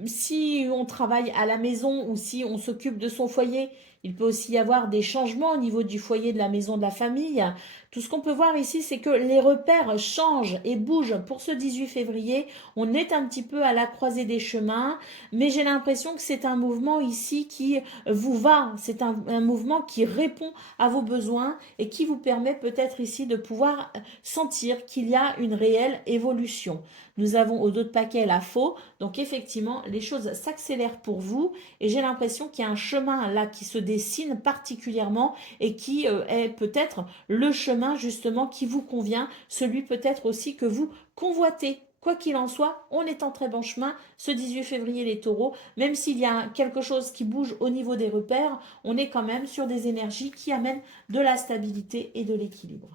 Si on travaille à la maison ou si on s'occupe de son foyer, il peut aussi y avoir des changements au niveau du foyer, de la maison, de la famille. Tout ce qu'on peut voir ici, c'est que les repères changent et bougent. Pour ce 18 février, on est un petit peu à la croisée des chemins, mais j'ai l'impression que c'est un mouvement ici qui vous va. C'est un mouvement qui répond à vos besoins et qui vous permet peut-être ici de pouvoir sentir qu'il y a une réelle évolution. Nous avons au dos de paquet la faux, donc effectivement les choses s'accélèrent pour vous et j'ai l'impression qu'il y a un chemin là qui se dessine particulièrement et qui est peut-être le chemin justement qui vous convient, celui peut-être aussi que vous convoitez. Quoi qu'il en soit, on est en très bon chemin ce 18 février les taureaux, même s'il y a quelque chose qui bouge au niveau des repères, on est quand même sur des énergies qui amènent de la stabilité et de l'équilibre.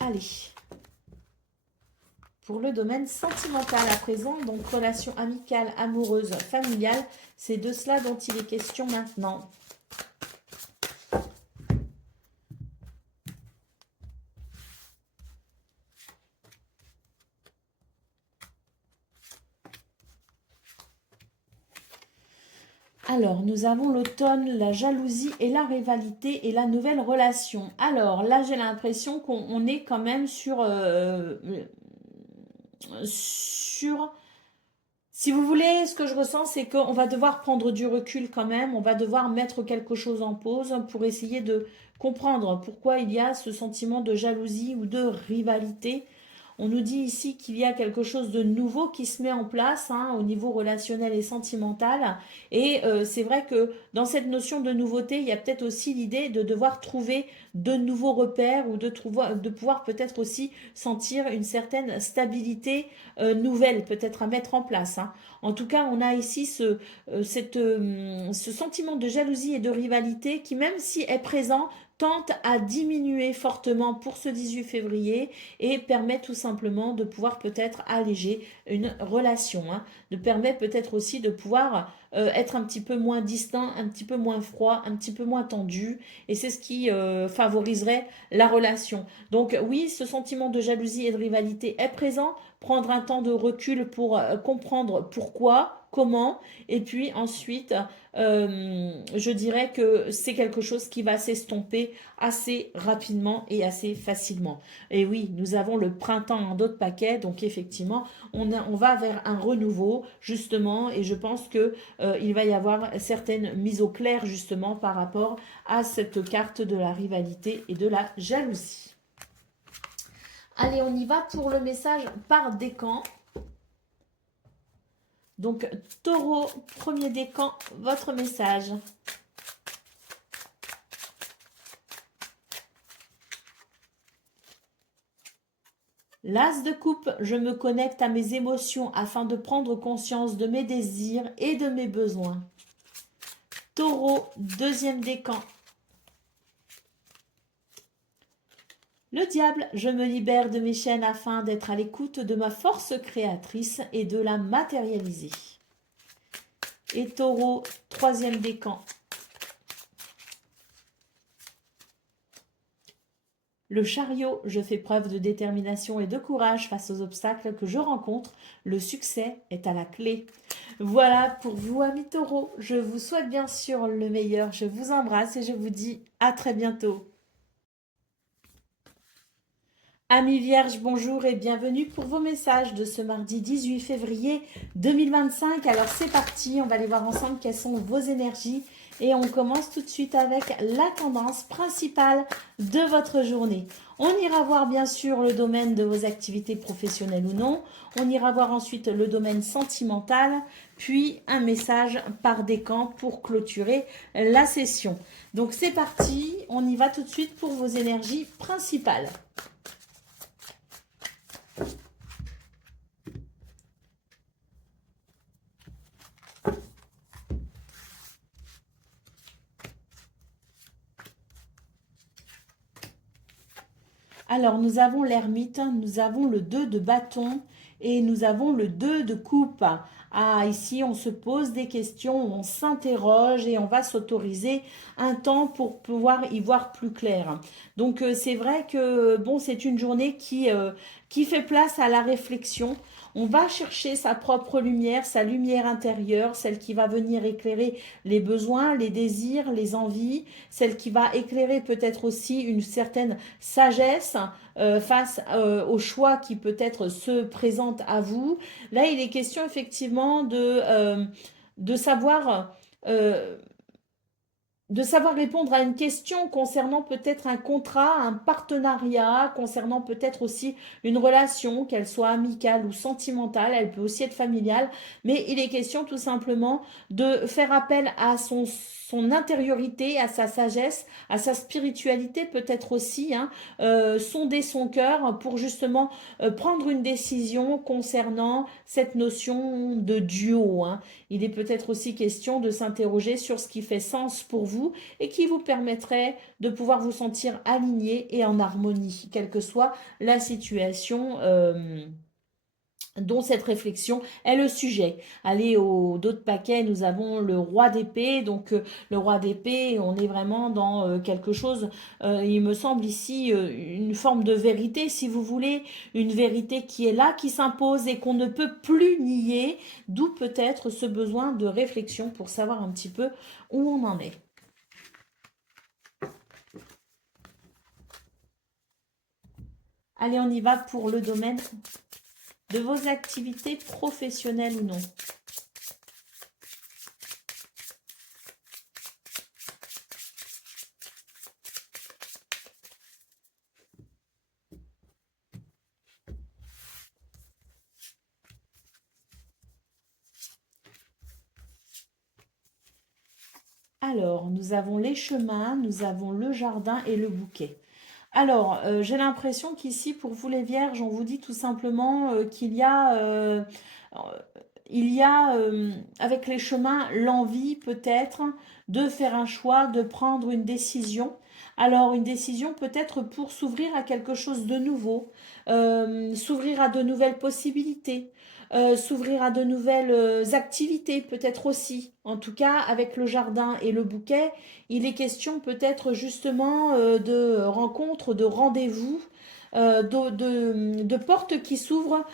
Allez, pour le domaine sentimental à présent, donc relation amicale, amoureuse, familiale, c'est de cela dont il est question maintenant. Alors, nous avons l'automne, la jalousie et la rivalité et la nouvelle relation. Alors, là, j'ai l'impression qu'on est quand même sur... Si vous voulez, ce que je ressens, c'est qu'on va devoir prendre du recul quand même. On va devoir mettre quelque chose en pause pour essayer de comprendre pourquoi il y a ce sentiment de jalousie ou de rivalité. On nous dit ici qu'il y a quelque chose de nouveau qui se met en place hein, au niveau relationnel et sentimental. Et c'est vrai que dans cette notion de nouveauté, il y a peut-être aussi l'idée de devoir trouver de nouveaux repères ou de pouvoir peut-être aussi sentir une certaine stabilité nouvelle, peut-être à mettre en place. Hein. En tout cas, on a ici ce sentiment de jalousie et de rivalité qui, même si est présent, tente à diminuer fortement pour ce 18 février et permet tout simplement de pouvoir peut-être alléger une relation, hein, de permettre peut-être aussi de pouvoir être un petit peu moins distant, un petit peu moins froid, un petit peu moins tendu et c'est ce qui favoriserait la relation. Donc oui, ce sentiment de jalousie et de rivalité est présent, prendre un temps de recul pour comprendre pourquoi, comment et puis ensuite je dirais que c'est quelque chose qui va s'estomper assez rapidement et assez facilement. Et oui, nous avons le printemps en d'autres paquets, donc effectivement, on va vers un renouveau, justement, et je pense que il va y avoir certaines mises au clair, justement, par rapport à cette carte de la rivalité et de la jalousie. Allez, on y va pour le message par décan. Donc, Taureau, premier décan, votre message. L'as de coupe, je me connecte à mes émotions afin de prendre conscience de mes désirs et de mes besoins. Taureau, deuxième décan. Le diable, je me libère de mes chaînes afin d'être à l'écoute de ma force créatrice et de la matérialiser. Et Taureau, troisième décan. Le chariot, je fais preuve de détermination et de courage face aux obstacles que je rencontre. Le succès est à la clé. Voilà pour vous, amis taureaux. Je vous souhaite bien sûr le meilleur. Je vous embrasse et je vous dis à très bientôt. Amis vierges, bonjour et bienvenue pour vos messages de ce mardi 18 février 2025. Alors c'est parti, on va aller voir ensemble quelles sont vos énergies et on commence tout de suite avec la tendance principale de votre journée. On ira voir bien sûr le domaine de vos activités professionnelles ou non. On ira voir ensuite le domaine sentimental, puis un message par décan pour clôturer la session. Donc c'est parti, on y va tout de suite pour vos énergies principales. Alors, nous avons l'ermite, nous avons le 2 de bâton et nous avons le 2 de coupe. Ah, ici, on se pose des questions, on s'interroge et on va s'autoriser un temps pour pouvoir y voir plus clair. Donc, c'est vrai que, bon, c'est une journée qui fait place à la réflexion. On va chercher sa propre lumière, sa lumière intérieure, celle qui va venir éclairer les besoins, les désirs, les envies, celle qui va éclairer peut-être aussi une certaine sagesse face au choix qui peut-être se présente à vous. Là, il est question effectivement de savoir répondre à une question concernant peut-être un contrat, un partenariat, concernant peut-être aussi une relation, qu'elle soit amicale ou sentimentale, elle peut aussi être familiale, mais il est question tout simplement de faire appel à son intériorité, à sa sagesse, à sa spiritualité peut-être aussi, hein, sonder son cœur pour justement prendre une décision concernant cette notion de duo. Hein. Il est peut-être aussi question de s'interroger sur ce qui fait sens pour vous et qui vous permettrait de pouvoir vous sentir aligné et en harmonie, quelle que soit la situation dont cette réflexion est le sujet. Allez, au d'autres paquets, nous avons le roi d'épée. Donc, le roi d'épée, on est vraiment dans quelque chose, il me semble ici, une forme de vérité, si vous voulez, une vérité qui est là, qui s'impose et qu'on ne peut plus nier, d'où peut-être ce besoin de réflexion pour savoir un petit peu où on en est. Allez, on y va pour le domaine de vos activités professionnelles ou non. Alors, nous avons les chemins, nous avons le jardin et le bouquet. Alors, j'ai l'impression qu'ici, pour vous les vierges, on vous dit tout simplement il y a avec les chemins, l'envie peut-être de faire un choix, de prendre une décision. Alors, une décision peut-être pour s'ouvrir à quelque chose de nouveau, s'ouvrir à de nouvelles possibilités, s'ouvrir à de nouvelles activités peut-être aussi. En tout cas, avec le jardin et le bouquet, il est question peut-être justement de rencontres, de rendez-vous, de portes qui s'ouvrent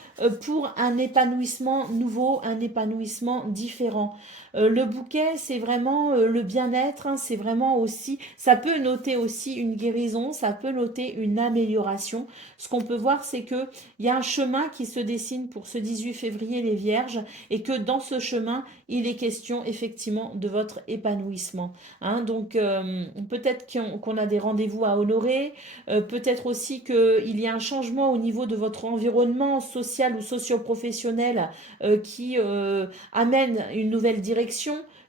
pour un épanouissement nouveau, un épanouissement différent. Le bouquet, c'est vraiment le bien-être, hein, c'est vraiment aussi, ça peut noter aussi une guérison, ça peut noter une amélioration. Ce qu'on peut voir, c'est que il y a un chemin qui se dessine pour ce 18 février, les Vierges, et que dans ce chemin, il est question effectivement de votre épanouissement. Hein. Donc peut-être qu'on a des rendez-vous à honorer, peut-être aussi qu'il y a un changement au niveau de votre environnement social ou socio-professionnel qui amène une nouvelle direction.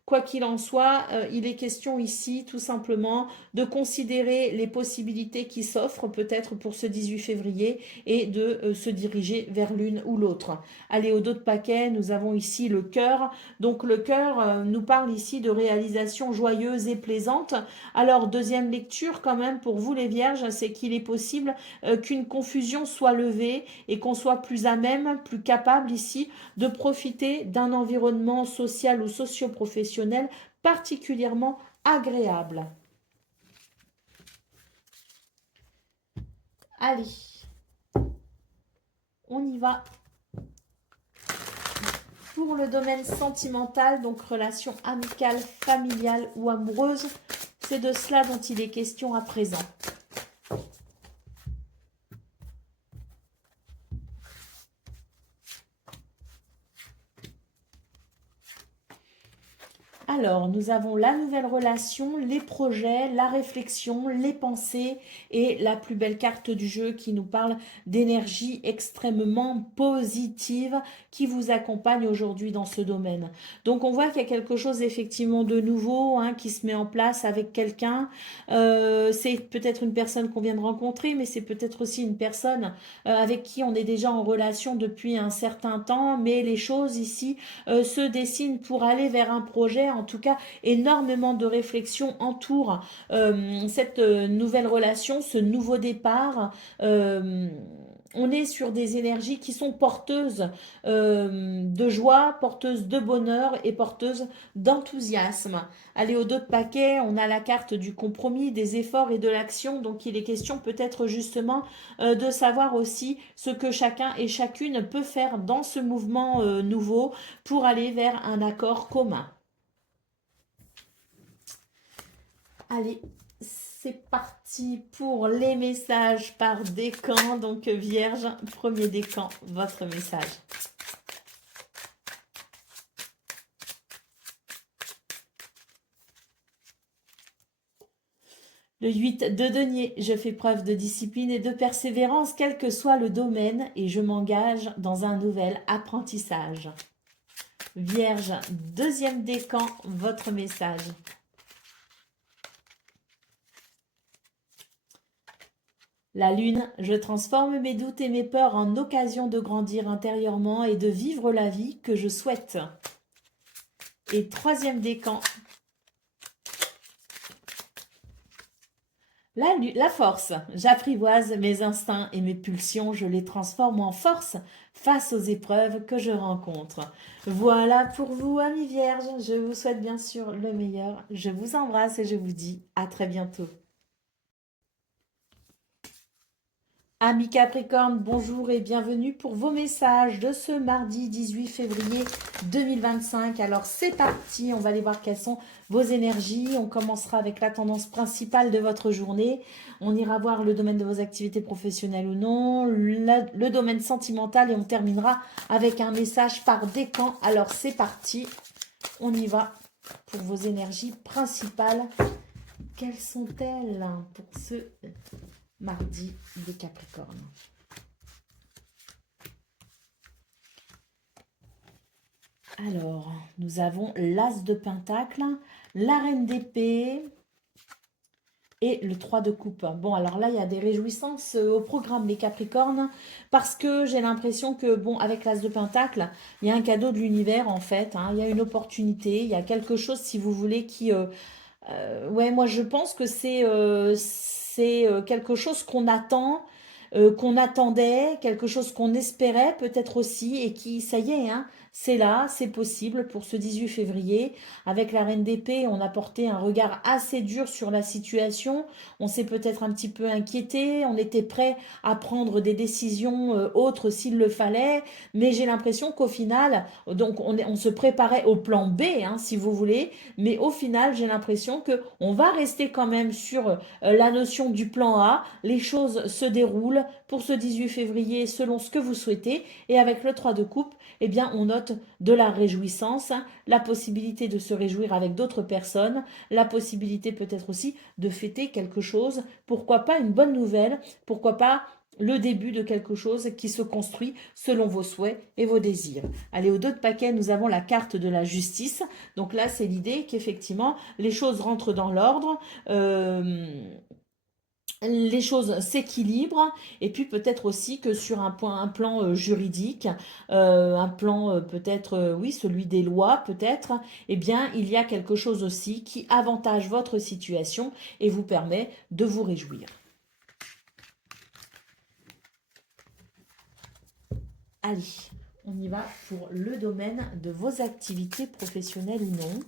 Quoi qu'il en soit, il est question ici tout simplement de considérer les possibilités qui s'offrent peut-être pour ce 18 février et de se diriger vers l'une ou l'autre. Allez, au dos de paquet, nous avons ici le cœur. Donc le cœur nous parle ici de réalisations joyeuses et plaisantes. Alors, deuxième lecture quand même pour vous les vierges, c'est qu'il est possible qu'une confusion soit levée et qu'on soit plus à même, plus capable ici de profiter d'un environnement social ou socio-professionnel particulièrement agréable. Allez, on y va. Pour le domaine sentimental, donc relation amicale, familiale ou amoureuse, c'est de cela dont il est question à présent. Alors, nous avons la nouvelle relation, les projets, la réflexion, les pensées et la plus belle carte du jeu qui nous parle d'énergie extrêmement positive qui vous accompagne aujourd'hui dans ce domaine. Donc, on voit qu'il y a quelque chose effectivement de nouveau hein, qui se met en place avec quelqu'un. C'est peut-être une personne qu'on vient de rencontrer, mais c'est peut-être aussi une personne avec qui on est déjà en relation depuis un certain temps, mais les choses ici se dessinent pour aller vers un projet. En tout cas, énormément de réflexions entourent cette nouvelle relation, ce nouveau départ. On est sur des énergies qui sont porteuses de joie, porteuses de bonheur et porteuses d'enthousiasme. Allez, au dos de paquet, on a la carte du compromis, des efforts et de l'action. Donc, il est question peut-être justement de savoir aussi ce que chacun et chacune peut faire dans ce mouvement nouveau pour aller vers un accord commun. Allez, c'est parti pour les messages par décan. Donc, Vierge, premier décan, votre message. Le 8 de denier, je fais preuve de discipline et de persévérance, quel que soit le domaine, et je m'engage dans un nouvel apprentissage. Vierge, deuxième décan, votre message. La lune, je transforme mes doutes et mes peurs en occasion de grandir intérieurement et de vivre la vie que je souhaite. Et troisième décan, la force, j'apprivoise mes instincts et mes pulsions, je les transforme en force face aux épreuves que je rencontre. Voilà pour vous, amis vierges, je vous souhaite bien sûr le meilleur, je vous embrasse et je vous dis à très bientôt. Amis Capricorne, bonjour et bienvenue pour vos messages de ce mardi 18 février 2025. Alors c'est parti, on va aller voir quelles sont vos énergies. On commencera avec la tendance principale de votre journée. On ira voir le domaine de vos activités professionnelles ou non, le domaine sentimental et on terminera avec un message par décan. Alors c'est parti, on y va pour vos énergies principales. Quelles sont-elles pour ce mardi des Capricornes? Alors, nous avons l'As de Pentacle, la reine d'épée et le 3 de coupe. Bon, alors là, il y a des réjouissances au programme, les Capricornes, parce que j'ai l'impression que, bon, avec l'As de Pentacle, il y a un cadeau de l'univers, en fait, hein. Il y a une opportunité, il y a quelque chose, si vous voulez, qui... ouais, moi, je pense que c'est quelque chose qu'on attend, qu'on attendait, quelque chose qu'on espérait peut-être aussi, et qui, ça y est, hein, c'est là, c'est possible pour ce 18 février. Avec la Reine d'Épée, on a porté un regard assez dur sur la situation. On s'est peut-être un petit peu inquiété. On était prêt à prendre des décisions autres s'il le fallait. Mais j'ai l'impression qu'au final, donc on se préparait au plan B, hein, si vous voulez. Mais au final, j'ai l'impression que on va rester quand même sur la notion du plan A. Les choses se déroulent pour ce 18 février selon ce que vous souhaitez. Et avec le 3 de coupe, eh bien, on note de la réjouissance, hein, la possibilité de se réjouir avec d'autres personnes, la possibilité peut-être aussi de fêter quelque chose, pourquoi pas une bonne nouvelle, pourquoi pas le début de quelque chose qui se construit selon vos souhaits et vos désirs. Allez, au dos de paquet, nous avons la carte de la justice. Donc là, c'est l'idée qu'effectivement, les choses rentrent dans l'ordre. Les choses s'équilibrent et puis peut-être aussi que sur un plan juridique, un plan peut-être, oui, celui des lois peut-être, eh bien, il y a quelque chose aussi qui avantage votre situation et vous permet de vous réjouir. Allez, on y va pour le domaine de vos activités professionnelles ou non.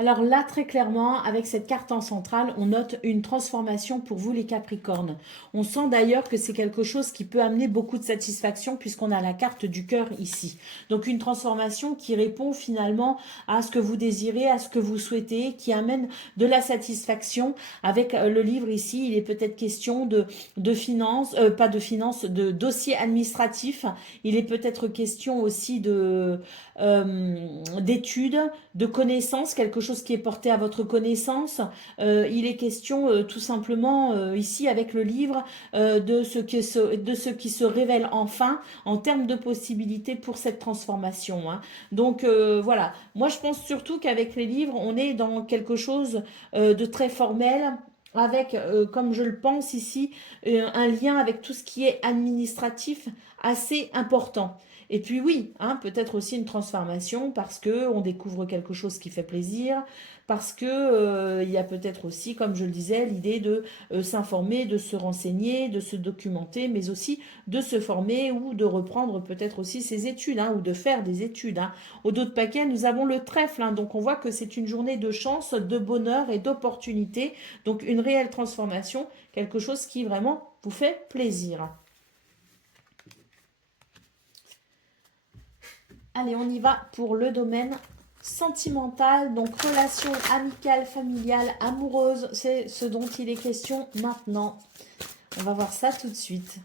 Alors là, très clairement, avec cette carte en centrale, on note une transformation pour vous les Capricornes. On sent d'ailleurs que c'est quelque chose qui peut amener beaucoup de satisfaction puisqu'on a la carte du cœur ici. Donc une transformation qui répond finalement à ce que vous désirez, à ce que vous souhaitez, qui amène de la satisfaction. Avec le livre ici, il est peut-être question de finances, pas de finances, de dossiers administratifs. Il est peut-être question aussi d'études, de connaissances, quelque chose qui est porté à votre connaissance. Il est question tout simplement ici avec le livre de ce qui se révèle enfin en termes de possibilités pour cette transformation, hein. Donc voilà, moi je pense surtout qu'avec les livres, on est dans quelque chose de très formel avec, comme je le pense ici, un lien avec tout ce qui est administratif assez important. Et puis oui, hein, peut-être aussi une transformation parce que on découvre quelque chose qui fait plaisir, parce que il y a peut-être aussi, comme je le disais, l'idée de s'informer, de se renseigner, de se documenter, mais aussi de se former ou de reprendre peut-être aussi ses études, hein, ou de faire des études, hein. Au dos de paquet, nous avons le trèfle, hein, donc on voit que c'est une journée de chance, de bonheur et d'opportunité, donc une réelle transformation, quelque chose qui vraiment vous fait plaisir. Allez, on y va pour le domaine sentimental, donc relation amicale, familiale, amoureuse, c'est ce dont il est question maintenant. On va voir ça tout de suite.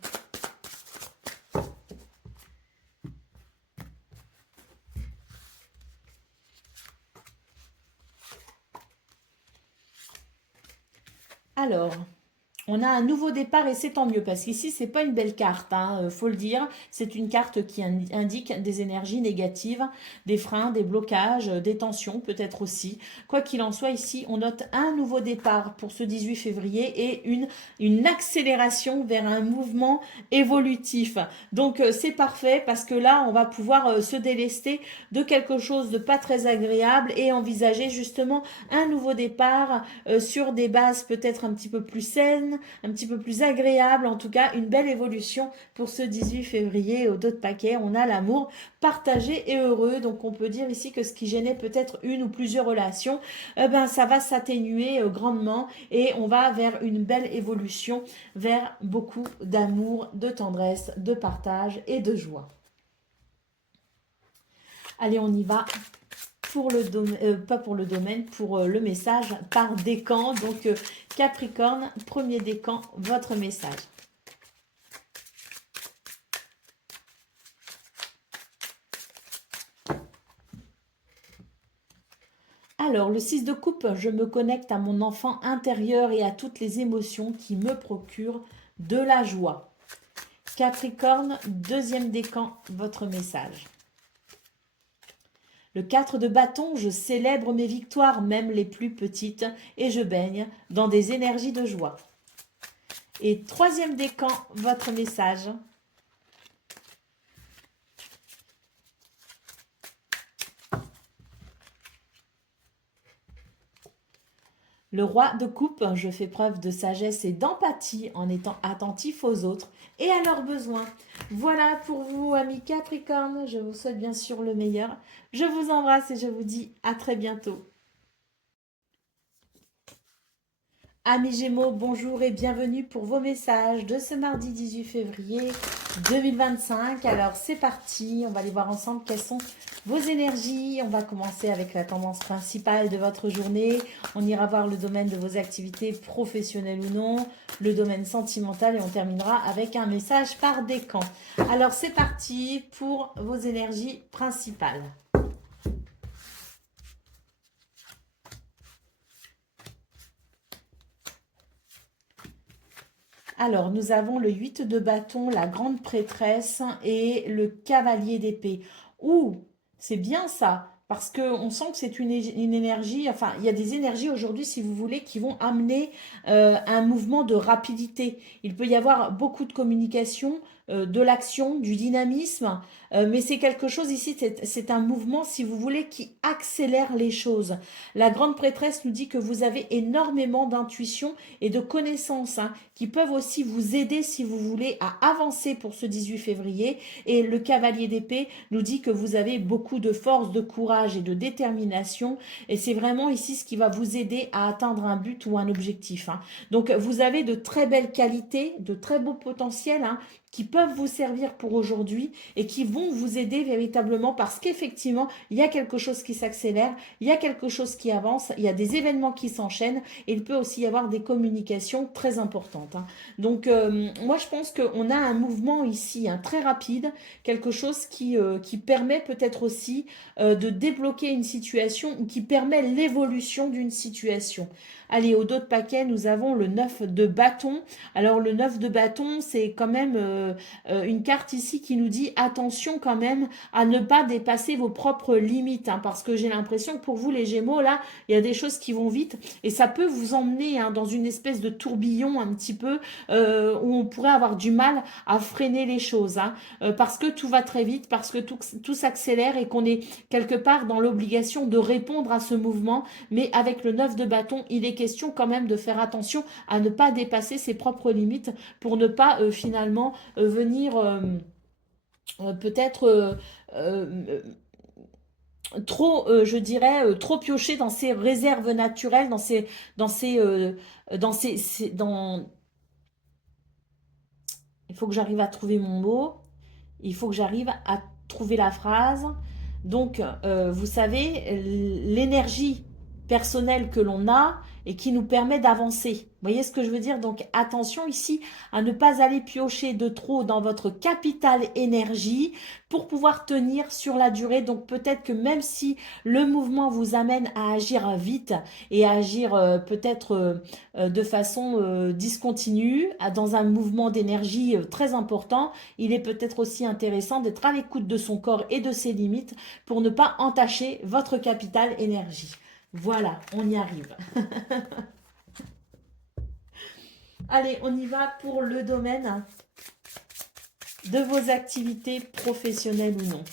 Alors, on a un nouveau départ et c'est tant mieux parce qu'ici c'est pas une belle carte, hein, faut le dire. C'est une carte qui indique des énergies négatives, des freins, des blocages, des tensions peut-être aussi. Quoi qu'il en soit, ici on note un nouveau départ pour ce 18 février et une accélération vers un mouvement évolutif. Donc c'est parfait parce que là on va pouvoir se délester de quelque chose de pas très agréable et envisager justement un nouveau départ sur des bases peut-être un petit peu plus saines, un petit peu plus agréable, en tout cas une belle évolution pour ce 18 février. Au dos de paquet, on a l'amour partagé et heureux, donc on peut dire ici que ce qui gênait peut-être une ou plusieurs relations, ben ça va s'atténuer grandement et on va vers une belle évolution, vers beaucoup d'amour, de tendresse, de partage et de joie. Allez, on y va pour le domaine, pas pour le domaine, pour le message par décan. Donc Capricorne, premier décan, votre message. Alors, le 6 de coupe, je me connecte à mon enfant intérieur et à toutes les émotions qui me procurent de la joie. Capricorne, deuxième décan, votre message. Le 4 de bâton, je célèbre mes victoires, même les plus petites, et je baigne dans des énergies de joie. Et troisième décan, votre message. Le roi de coupe, je fais preuve de sagesse et d'empathie en étant attentif aux autres et à leurs besoins. Voilà pour vous, amis Capricorne. Je vous souhaite bien sûr le meilleur. Je vous embrasse et je vous dis à très bientôt. Amis Gémeaux, bonjour et bienvenue pour vos messages de ce mardi 18 février 2025. Alors c'est parti, on va aller voir ensemble quelles sont vos énergies. On va commencer avec la tendance principale de votre journée. On ira voir le domaine de vos activités professionnelles ou non, le domaine sentimental et on terminera avec un message par décan. Alors c'est parti pour vos énergies principales. Alors, nous avons le 8 de bâton, la grande prêtresse et le cavalier d'épée. Ouh, c'est bien ça, parce qu'on sent que c'est une énergie, enfin, il y a des énergies aujourd'hui, si vous voulez, qui vont amener un mouvement de rapidité. Il peut y avoir beaucoup de communication, de l'action, du dynamisme, mais c'est quelque chose ici, c'est un mouvement, si vous voulez, qui accélère les choses. La grande prêtresse nous dit que vous avez énormément d'intuition et de connaissances, hein, qui peuvent aussi vous aider si vous voulez à avancer pour ce 18 février. Et le cavalier d'épée nous dit que vous avez beaucoup de force, de courage et de détermination. Et c'est vraiment ici ce qui va vous aider à atteindre un but ou un objectif, hein. Donc vous avez de très belles qualités, de très beaux potentiels, hein, qui peuvent vous servir pour aujourd'hui et qui vont vous aider véritablement parce qu'effectivement, il y a quelque chose qui s'accélère, il y a quelque chose qui avance, il y a des événements qui s'enchaînent et il peut aussi y avoir des communications très importantes, hein. Donc, moi, je pense qu'on a un mouvement ici, hein, très rapide, quelque chose qui permet peut-être aussi de débloquer une situation ou qui permet l'évolution d'une situation. Allez, au dos de paquet, nous avons le 9 de bâton. Alors, le 9 de bâton, c'est quand même une carte ici qui nous dit attention quand même à ne pas dépasser vos propres limites, hein, parce que j'ai l'impression que pour vous, les Gémeaux, là, il y a des choses qui vont vite et ça peut vous emmener, hein, dans une espèce de tourbillon un petit peu où on pourrait avoir du mal à freiner les choses, hein, parce que tout va très vite, parce que tout s'accélère et qu'on est quelque part dans l'obligation de répondre à ce mouvement. Mais avec le 9 de bâton, il est question quand même de faire attention à ne pas dépasser ses propres limites pour ne pas finalement venir peut-être trop, je dirais, trop piocher dans ses réserves naturelles, dans ses, dans, il faut que j'arrive à trouver mon mot, il faut que j'arrive à trouver la phrase. Donc, vous savez, l'énergie personnelle que l'on a et qui nous permet d'avancer. Vous voyez ce que je veux dire? Donc, attention ici à ne pas aller piocher de trop dans votre capital énergie pour pouvoir tenir sur la durée. Donc, peut-être que même si le mouvement vous amène à agir vite et à agir peut-être de façon discontinue, dans un mouvement d'énergie très important, il est peut-être aussi intéressant d'être à l'écoute de son corps et de ses limites pour ne pas entacher votre capital énergie. Voilà, on y arrive. Allez, on y va pour le domaine de vos activités professionnelles ou non.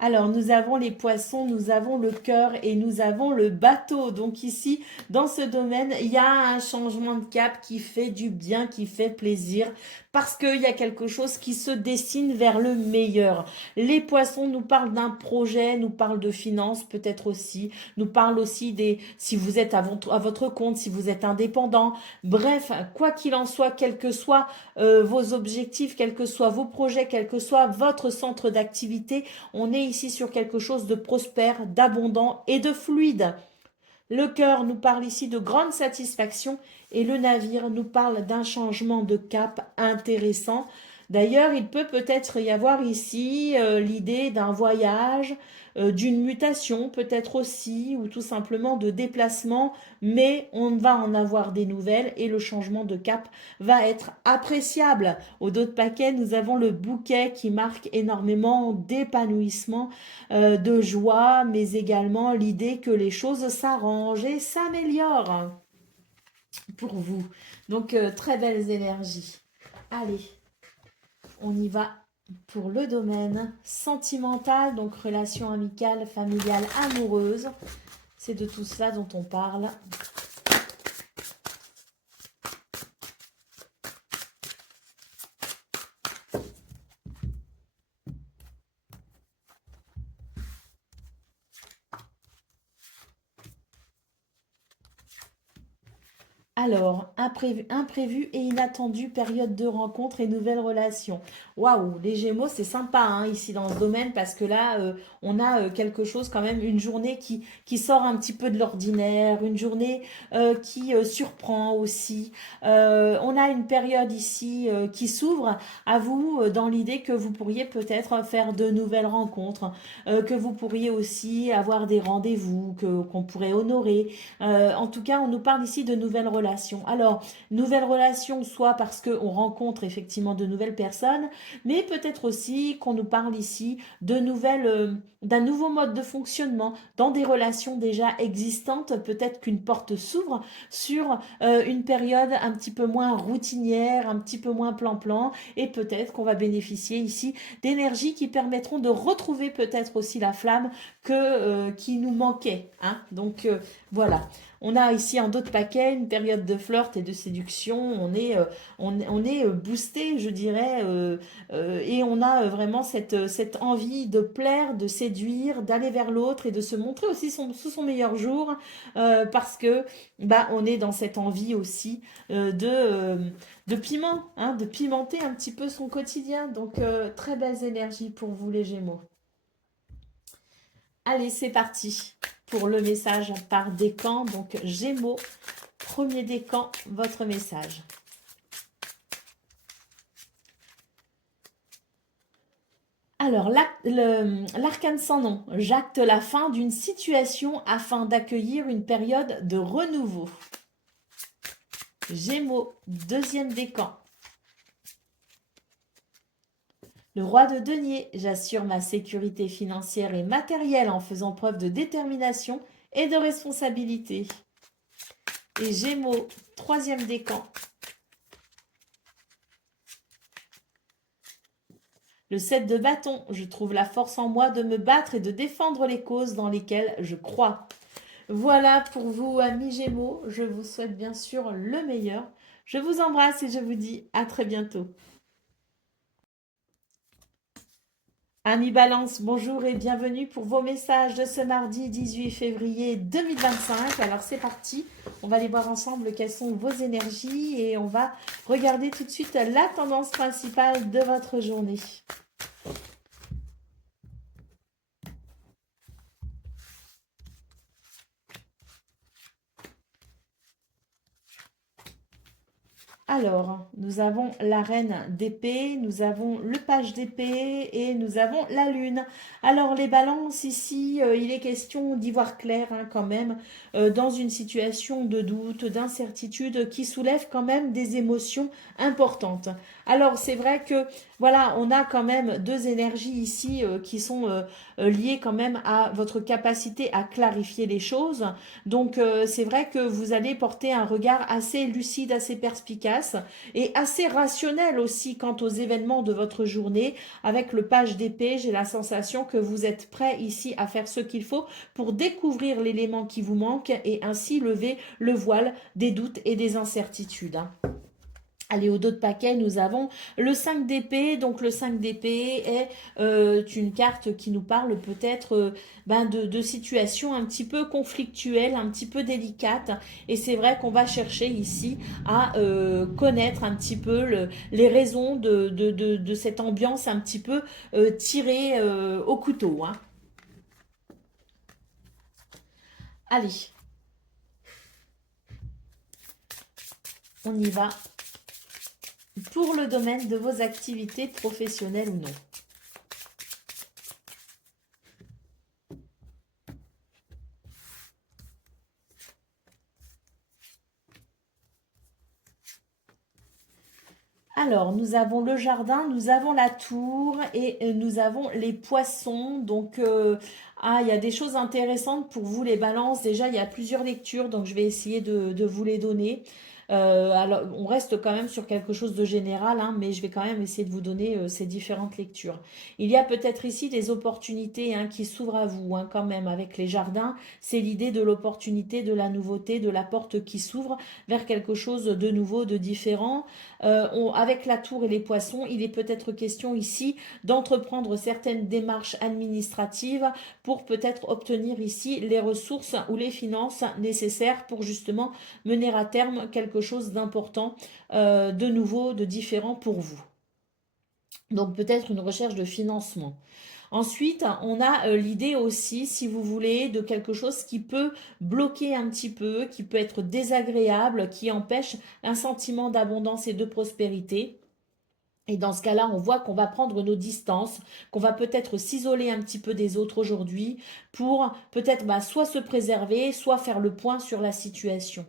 Alors, nous avons les poissons, nous avons le cœur et nous avons le bateau. Donc ici, dans ce domaine, il y a un changement de cap qui fait du bien, qui fait plaisir, parce qu'il y a quelque chose qui se dessine vers le meilleur. Les poissons nous parlent d'un projet, nous parlent de finances peut-être aussi, nous parlent aussi si vous êtes à votre compte, si vous êtes indépendant. Bref, quoi qu'il en soit, quels que soient vos objectifs, quels que soient vos projets, quel que soit votre centre d'activité, on est ici sur quelque chose de prospère, d'abondant et de fluide. Le cœur nous parle ici de grande satisfaction et le navire nous parle d'un changement de cap intéressant. D'ailleurs, il peut-être y avoir ici l'idée d'un voyage, d'une mutation peut-être aussi, ou tout simplement de déplacement, mais on va en avoir des nouvelles et le changement de cap va être appréciable. Au dos de paquet, nous avons le bouquet qui marque énormément d'épanouissement, de joie, mais également l'idée que les choses s'arrangent et s'améliorent pour vous. Donc, très belles énergies. Allez, on y va pour le domaine sentimental, donc relation amicale, familiale, amoureuse. C'est de tout cela dont on parle. Alors, imprévu et inattendu, période de rencontre et nouvelles relations. Waouh, les Gémeaux, c'est sympa hein, ici dans ce domaine parce que là, on a quelque chose quand même, une journée qui sort un petit peu de l'ordinaire, une journée qui surprend aussi. On a une période ici qui s'ouvre à vous dans l'idée que vous pourriez peut-être faire de nouvelles rencontres, que vous pourriez aussi avoir des rendez-vous qu'on pourrait honorer. En tout cas, on nous parle ici de nouvelles relations. Alors, nouvelles relations, soit parce qu'on rencontre effectivement de nouvelles personnes, mais peut-être aussi qu'on nous parle ici de d'un nouveau mode de fonctionnement dans des relations déjà existantes. Peut-être qu'une porte s'ouvre sur une période un petit peu moins routinière, un petit peu moins plan-plan, et peut-être qu'on va bénéficier ici d'énergies qui permettront de retrouver peut-être aussi la flamme qui nous manquait. Hein. Donc, voilà. On a ici en d'autres paquets une période de flirt et de séduction. On est boosté, je dirais, et on a vraiment cette envie de plaire, de séduire, d'aller vers l'autre et de se montrer aussi sous son meilleur jour, parce que bah on est dans cette envie aussi de piment, hein, de pimenter un petit peu son quotidien. Donc très belles énergies pour vous les Gémeaux. Allez, c'est parti pour le message par décan. Donc, Gémeaux, premier décan, votre message. Alors, l'arcane sans nom. J'acte la fin d'une situation afin d'accueillir une période de renouveau. Gémeaux, deuxième décan. Le roi de denier, j'assure ma sécurité financière et matérielle en faisant preuve de détermination et de responsabilité. Et Gémeaux, troisième décan. Le 7 de bâton, je trouve la force en moi de me battre et de défendre les causes dans lesquelles je crois. Voilà pour vous, amis Gémeaux. Je vous souhaite bien sûr le meilleur. Je vous embrasse et je vous dis à très bientôt. Amis Balance, bonjour et bienvenue pour vos messages de ce mardi 18 février 2025. Alors c'est parti, on va aller voir ensemble quelles sont vos énergies et on va regarder tout de suite la tendance principale de votre journée. Alors, nous avons la reine d'épée, nous avons le page d'épée et nous avons la lune. Alors, les balances ici, il est question d'y voir clair hein, quand même, dans une situation de doute, d'incertitude qui soulève quand même des émotions importantes. Alors, c'est vrai que, voilà, on a quand même deux énergies ici qui sont liées quand même à votre capacité à clarifier les choses. Donc, c'est vrai que vous allez porter un regard assez lucide, assez perspicace et assez rationnel aussi quant aux événements de votre journée. Avec le page d'épée, j'ai la sensation que vous êtes prêt ici à faire ce qu'il faut pour découvrir l'élément qui vous manque et ainsi lever le voile des doutes et des incertitudes. Hein. Allez, au dos de paquet, nous avons le 5 d'épée. Donc, le 5 d'épée est une carte qui nous parle peut-être de situations un petit peu conflictuelles, un petit peu délicates. Et c'est vrai qu'on va chercher ici à connaître un petit peu les raisons de cette ambiance un petit peu tirée au couteau. Hein. Allez. On y va pour le domaine de vos activités professionnelles ou non. Alors, nous avons le jardin, nous avons la tour et nous avons les poissons. Donc, il y a des choses intéressantes pour vous, les balances. Déjà, il y a plusieurs lectures, donc je vais essayer de vous les donner. Alors, on reste quand même sur quelque chose de général, hein, mais je vais quand même essayer de vous donner ces différentes lectures. Il y a peut-être ici des opportunités hein, qui s'ouvrent à vous hein, quand même avec les jardins. C'est l'idée de l'opportunité, de la nouveauté, de la porte qui s'ouvre vers quelque chose de nouveau, de différent. Avec la tour et les poissons, il est peut-être question ici d'entreprendre certaines démarches administratives pour peut-être obtenir ici les ressources ou les finances nécessaires pour justement mener à terme quelque chose d'important, de nouveau, de différent pour vous. Donc peut-être une recherche de financement. Ensuite, on a l'idée aussi, si vous voulez, de quelque chose qui peut bloquer un petit peu, qui peut être désagréable, qui empêche un sentiment d'abondance et de prospérité. Et dans ce cas-là, on voit qu'on va prendre nos distances, qu'on va peut-être s'isoler un petit peu des autres aujourd'hui pour peut-être soit se préserver, soit faire le point sur la situation.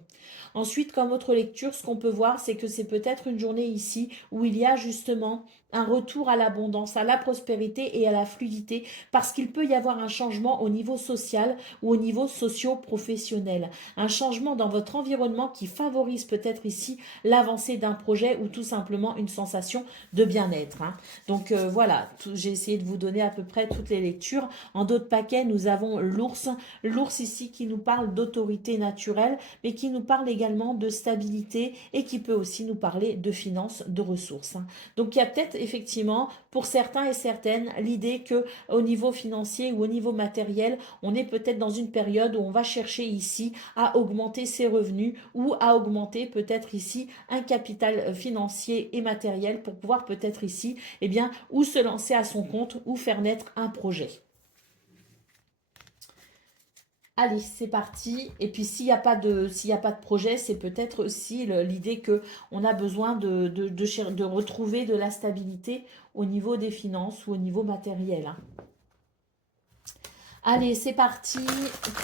Ensuite, comme autre lecture, ce qu'on peut voir, c'est que c'est peut-être une journée ici où il y a justement un retour à l'abondance, à la prospérité et à la fluidité, parce qu'il peut y avoir un changement au niveau social ou au niveau socio-professionnel. Un changement dans votre environnement qui favorise peut-être ici l'avancée d'un projet ou tout simplement une sensation de bien-être. Hein. Donc voilà, j'ai essayé de vous donner à peu près toutes les lectures. En d'autres paquets, nous avons l'ours. L'ours ici qui nous parle d'autorité naturelle, mais qui nous parle également de stabilité et qui peut aussi nous parler de finances, de ressources. Hein. Donc il y a peut-être effectivement pour certains et certaines l'idée que au niveau financier ou au niveau matériel, on est peut-être dans une période où on va chercher ici à augmenter ses revenus ou à augmenter peut-être ici un capital financier et matériel pour pouvoir peut-être ici, eh bien, ou se lancer à son compte ou faire naître un projet. Allez, c'est parti. Et puis s'il n'y a pas de projet, c'est peut-être aussi l'idée que on a besoin de retrouver de la stabilité au niveau des finances ou au niveau matériel. Hein. Allez, c'est parti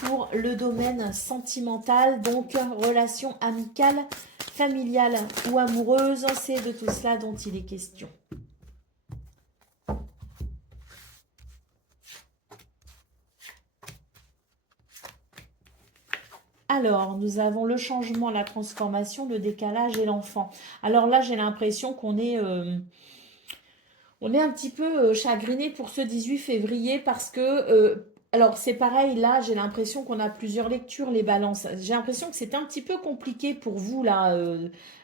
pour le domaine sentimental, donc relation amicale, familiale ou amoureuse. C'est de tout cela dont il est question. Alors, nous avons le changement, la transformation, le décalage et l'enfant. Alors là, j'ai l'impression qu'on est, on est un petit peu chagriné pour ce 18 février parce que, alors c'est pareil, là, j'ai l'impression qu'on a plusieurs lectures, les balances. J'ai l'impression que c'est un petit peu compliqué pour vous, là,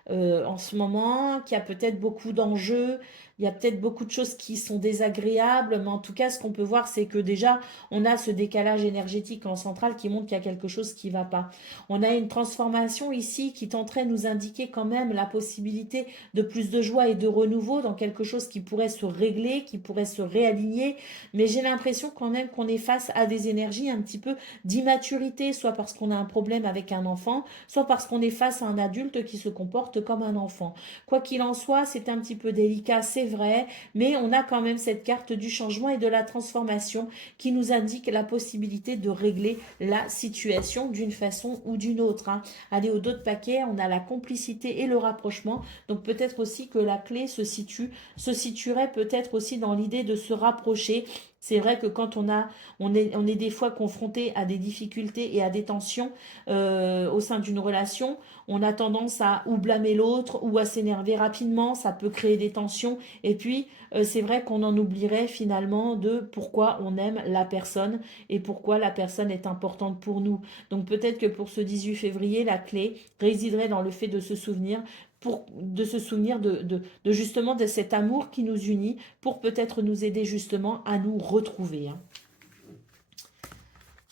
en ce moment, qu'il y a peut-être beaucoup d'enjeux, il y a peut-être beaucoup de choses qui sont désagréables, mais en tout cas, ce qu'on peut voir, c'est que déjà, on a ce décalage énergétique en centrale qui montre qu'il y a quelque chose qui ne va pas. On a une transformation ici qui tenterait de nous indiquer quand même la possibilité de plus de joie et de renouveau dans quelque chose qui pourrait se régler, qui pourrait se réaligner. Mais j'ai l'impression quand même qu'on est face à des énergies un petit peu d'immaturité, soit parce qu'on a un problème avec un enfant, soit parce qu'on est face à un adulte qui se comporte comme un enfant. Quoi qu'il en soit, c'est un petit peu délicat, c'est vrai, mais on a quand même cette carte du changement et de la transformation qui nous indique la possibilité de régler la situation d'une façon ou d'une autre. Hein. Allez, au dos de paquet, on a la complicité et le rapprochement. Donc peut-être aussi que la clé se situerait peut-être aussi dans l'idée de se rapprocher. C'est vrai que quand on est des fois confronté à des difficultés et à des tensions au sein d'une relation, on a tendance à ou blâmer l'autre ou à s'énerver rapidement, ça peut créer des tensions. Et puis, c'est vrai qu'on en oublierait finalement de pourquoi on aime la personne et pourquoi la personne est importante pour nous. Donc peut-être que pour ce 18 février, la clé résiderait dans le fait de se souvenir de justement de cet amour qui nous unit pour peut-être nous aider justement à nous retrouver. Hein.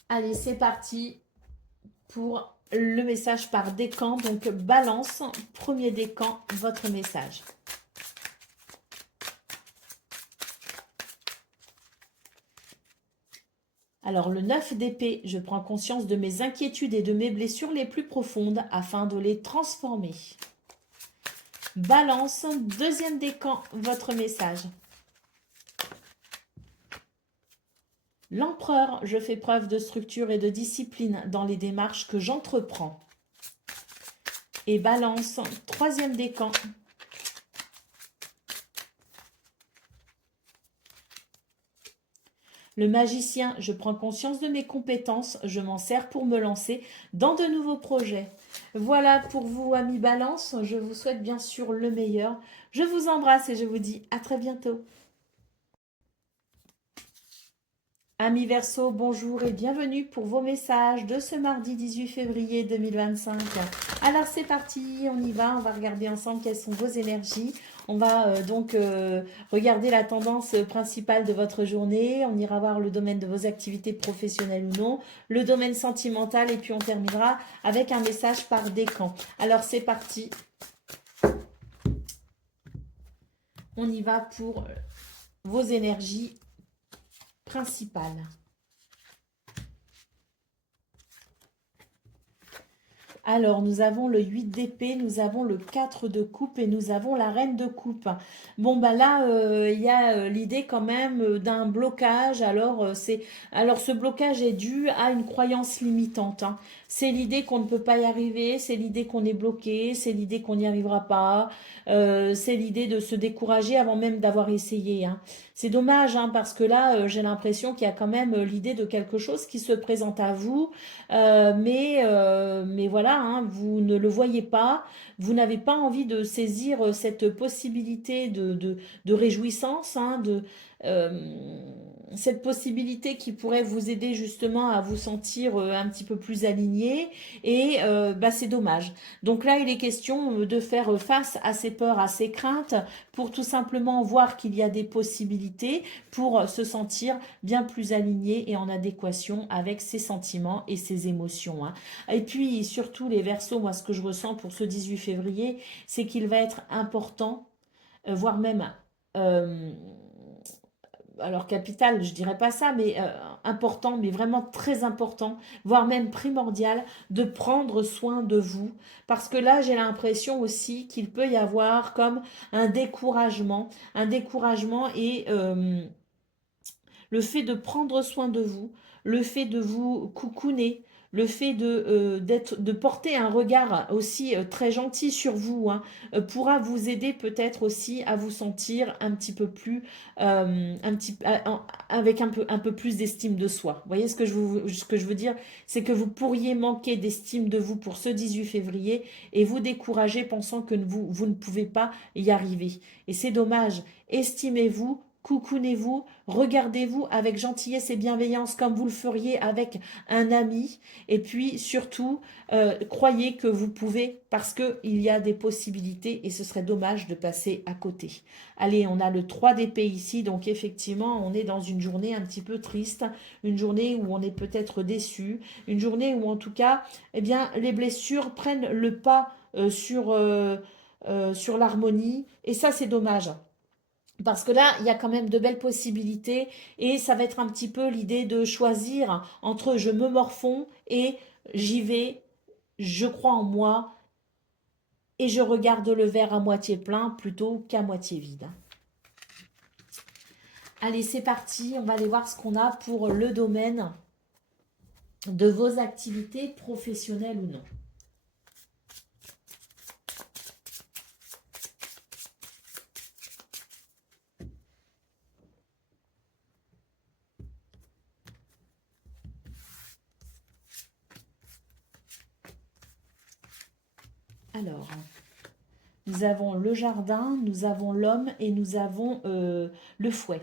Allez, c'est parti pour le message par décan. Donc, balance, premier décan, votre message. Alors, le 9 d'épée, je prends conscience de mes inquiétudes et de mes blessures les plus profondes afin de les transformer. Balance, deuxième décan, votre message. L'empereur, je fais preuve de structure et de discipline dans les démarches que j'entreprends. Et balance, troisième décan. Le magicien, je prends conscience de mes compétences, je m'en sers pour me lancer dans de nouveaux projets. Voilà pour vous, amis Balance, je vous souhaite bien sûr le meilleur. Je vous embrasse et je vous dis à très bientôt. Amis Verseau, bonjour et bienvenue pour vos messages de ce mardi 18 février 2025. Alors c'est parti, on y va, on va regarder ensemble quelles sont vos énergies. On va donc regarder la tendance principale de votre journée. On ira voir le domaine de vos activités professionnelles ou non, le domaine sentimental et puis on terminera avec un message par décan. Alors c'est parti. On y va pour vos énergies principales. Alors, nous avons le 8 d'épée, nous avons le 4 de coupe et nous avons la reine de coupe. Bon, bah là, il y a l'idée quand même d'un blocage. Alors, ce blocage est dû à une croyance limitante, hein. C'est l'idée qu'on ne peut pas y arriver, c'est l'idée qu'on est bloqué, c'est l'idée qu'on n'y arrivera pas, c'est l'idée de se décourager avant même d'avoir essayé, hein. C'est dommage, hein, parce que là, j'ai l'impression qu'il y a quand même l'idée de quelque chose qui se présente à vous. Mais voilà, hein, vous ne le voyez pas, vous n'avez pas envie de saisir cette possibilité de réjouissance, hein, euh, cette possibilité qui pourrait vous aider justement à vous sentir un petit peu plus aligné et bah, c'est dommage. Donc là, il est question de faire face à ces peurs, à ces craintes pour tout simplement voir qu'il y a des possibilités pour se sentir bien plus aligné et en adéquation avec ses sentiments et ses émotions, hein. Et puis surtout les Verseaux, moi ce que je ressens pour ce 18 février, c'est qu'il va être important, voire même euh, alors capital, je dirais pas ça, mais important, mais vraiment très important, voire même primordial, de prendre soin de vous. Parce que là, j'ai l'impression aussi qu'il peut y avoir comme un découragement et le fait de prendre soin de vous, le fait de vous coucouner, le fait de porter un regard aussi très gentil sur vous, hein, pourra vous aider peut-être aussi à vous sentir un petit peu plus, avec un peu plus d'estime de soi. Vous voyez ce que je veux dire? C'est que vous pourriez manquer d'estime de vous pour ce 18 février et vous décourager pensant que vous ne pouvez pas y arriver. Et c'est dommage. Estimez-vous, coucounez-vous, regardez-vous avec gentillesse et bienveillance comme vous le feriez avec un ami. Et puis surtout, croyez que vous pouvez parce qu'il y a des possibilités et ce serait dommage de passer à côté. Allez, on a le 3 d'épée ici, donc effectivement, on est dans une journée un petit peu triste, une journée où on est peut-être déçu, une journée où en tout cas, eh bien, les blessures prennent le pas sur l'harmonie et ça, c'est dommage. Parce que là, il y a quand même de belles possibilités et ça va être un petit peu l'idée de choisir entre je me morfonds et j'y vais, je crois en moi et je regarde le verre à moitié plein plutôt qu'à moitié vide. Allez, c'est parti, on va aller voir ce qu'on a pour le domaine de vos activités professionnelles ou non. Alors, nous avons le jardin, nous avons l'homme et nous avons le fouet.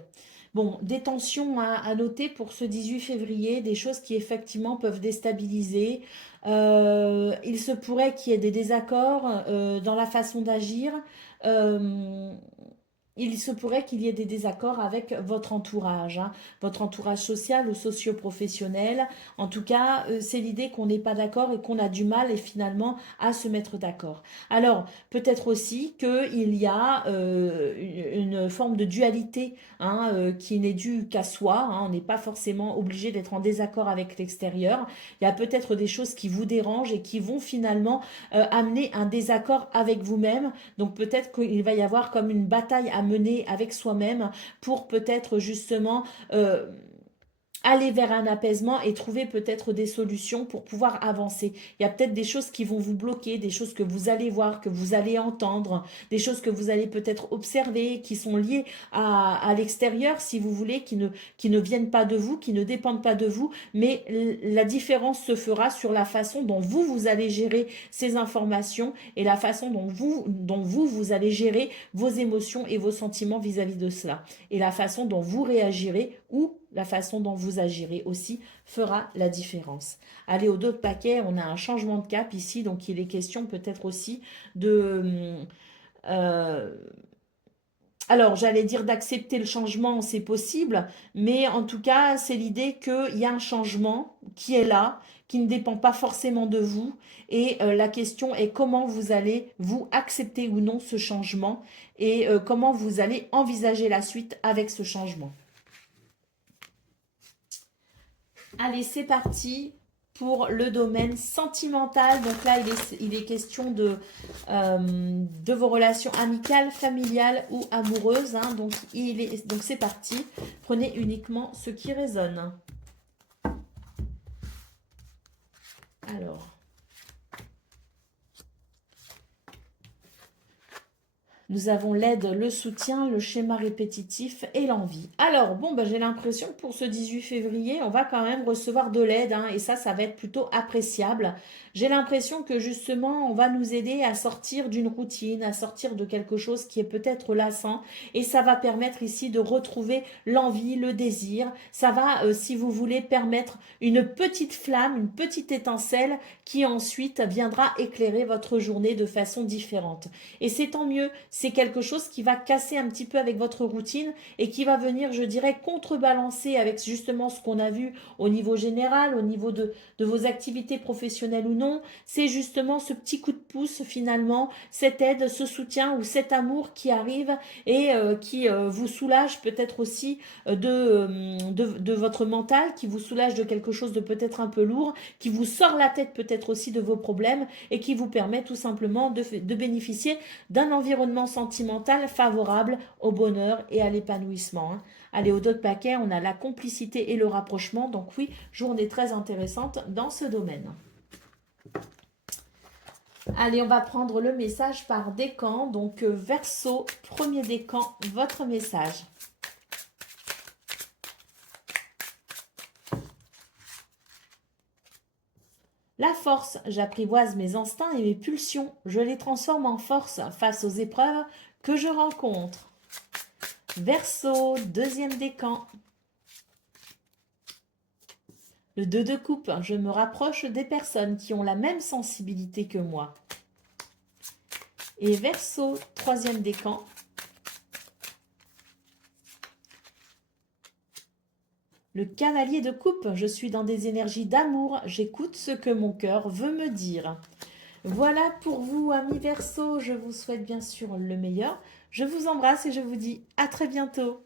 Bon, des tensions à noter pour ce 18 février, des choses qui effectivement peuvent déstabiliser. Il se pourrait qu'il y ait des désaccords dans la façon d'agir. Euh, il se pourrait qu'il y ait des désaccords avec votre entourage, hein, votre entourage social ou socio-professionnel. En tout cas, c'est l'idée qu'on n'est pas d'accord et qu'on a du mal et finalement à se mettre d'accord. Alors, peut-être aussi qu'il y a une forme de dualité, hein, qui n'est due qu'à soi, hein. On n'est pas forcément obligé d'être en désaccord avec l'extérieur. Il y a peut-être des choses qui vous dérangent et qui vont finalement amener un désaccord avec vous-même. Donc peut-être qu'il va y avoir comme une bataille à mener avec soi-même pour peut-être justement aller vers un apaisement et trouver peut-être des solutions pour pouvoir avancer. Il y a peut-être des choses qui vont vous bloquer, des choses que vous allez voir, que vous allez entendre, des choses que vous allez peut-être observer, qui sont liées à l'extérieur, si vous voulez, qui ne viennent pas de vous, qui ne dépendent pas de vous, mais la différence se fera sur la façon dont vous allez gérer ces informations et la façon dont vous allez gérer vos émotions et vos sentiments vis-à-vis de cela. Et la façon dont vous réagirez ou la façon dont vous agirez aussi fera la différence. Allez, au dos de paquet, on a un changement de cap ici, donc il est question peut-être aussi de... euh, alors, j'allais dire d'accepter le changement, c'est possible, mais en tout cas, c'est l'idée qu'il y a un changement qui est là, qui ne dépend pas forcément de vous, et la question est comment vous allez, vous, accepter ou non ce changement, et comment vous allez envisager la suite avec ce changement. Allez, c'est parti pour le domaine sentimental. Donc là, il est question de vos relations amicales, familiales ou amoureuses, hein. Donc c'est parti. Prenez uniquement ce qui résonne. Alors. Nous avons l'aide, le soutien, le schéma répétitif et l'envie. Alors, bon, ben, j'ai l'impression que pour ce 18 février, on va quand même recevoir de l'aide, hein, et ça va être plutôt appréciable. J'ai l'impression que justement, on va nous aider à sortir d'une routine, à sortir de quelque chose qui est peut-être lassant, et ça va permettre ici de retrouver l'envie, le désir. Ça va, si vous voulez, permettre une petite flamme, une petite étincelle qui ensuite viendra éclairer votre journée de façon différente. Et c'est tant mieux, c'est quelque chose qui va casser un petit peu avec votre routine et qui va venir, je dirais, contrebalancer avec justement ce qu'on a vu au niveau général, au niveau de vos activités professionnelles ou non. C'est justement ce petit coup de pouce finalement, cette aide, ce soutien ou cet amour qui arrive et qui vous soulage peut-être aussi de votre mental, qui vous soulage de quelque chose de peut-être un peu lourd, qui vous sort la tête peut-être aussi de vos problèmes et qui vous permet tout simplement de bénéficier d'un environnement sentimental favorable au bonheur et à l'épanouissement, hein. Allez, au dos de paquet, on a la complicité et le rapprochement. Donc oui, journée très intéressante dans ce domaine. Allez, on va prendre le message par décan. Donc Verseau, premier décan, votre message. La force, j'apprivoise mes instincts et mes pulsions. Je les transforme en force face aux épreuves que je rencontre. Verseau, deuxième décan. Le 2 de coupe, je me rapproche des personnes qui ont la même sensibilité que moi. Et Verseau, troisième décan. Le cavalier de coupe, je suis dans des énergies d'amour, j'écoute ce que mon cœur veut me dire. Voilà pour vous, amis Verseau, je vous souhaite bien sûr le meilleur. Je vous embrasse et je vous dis à très bientôt.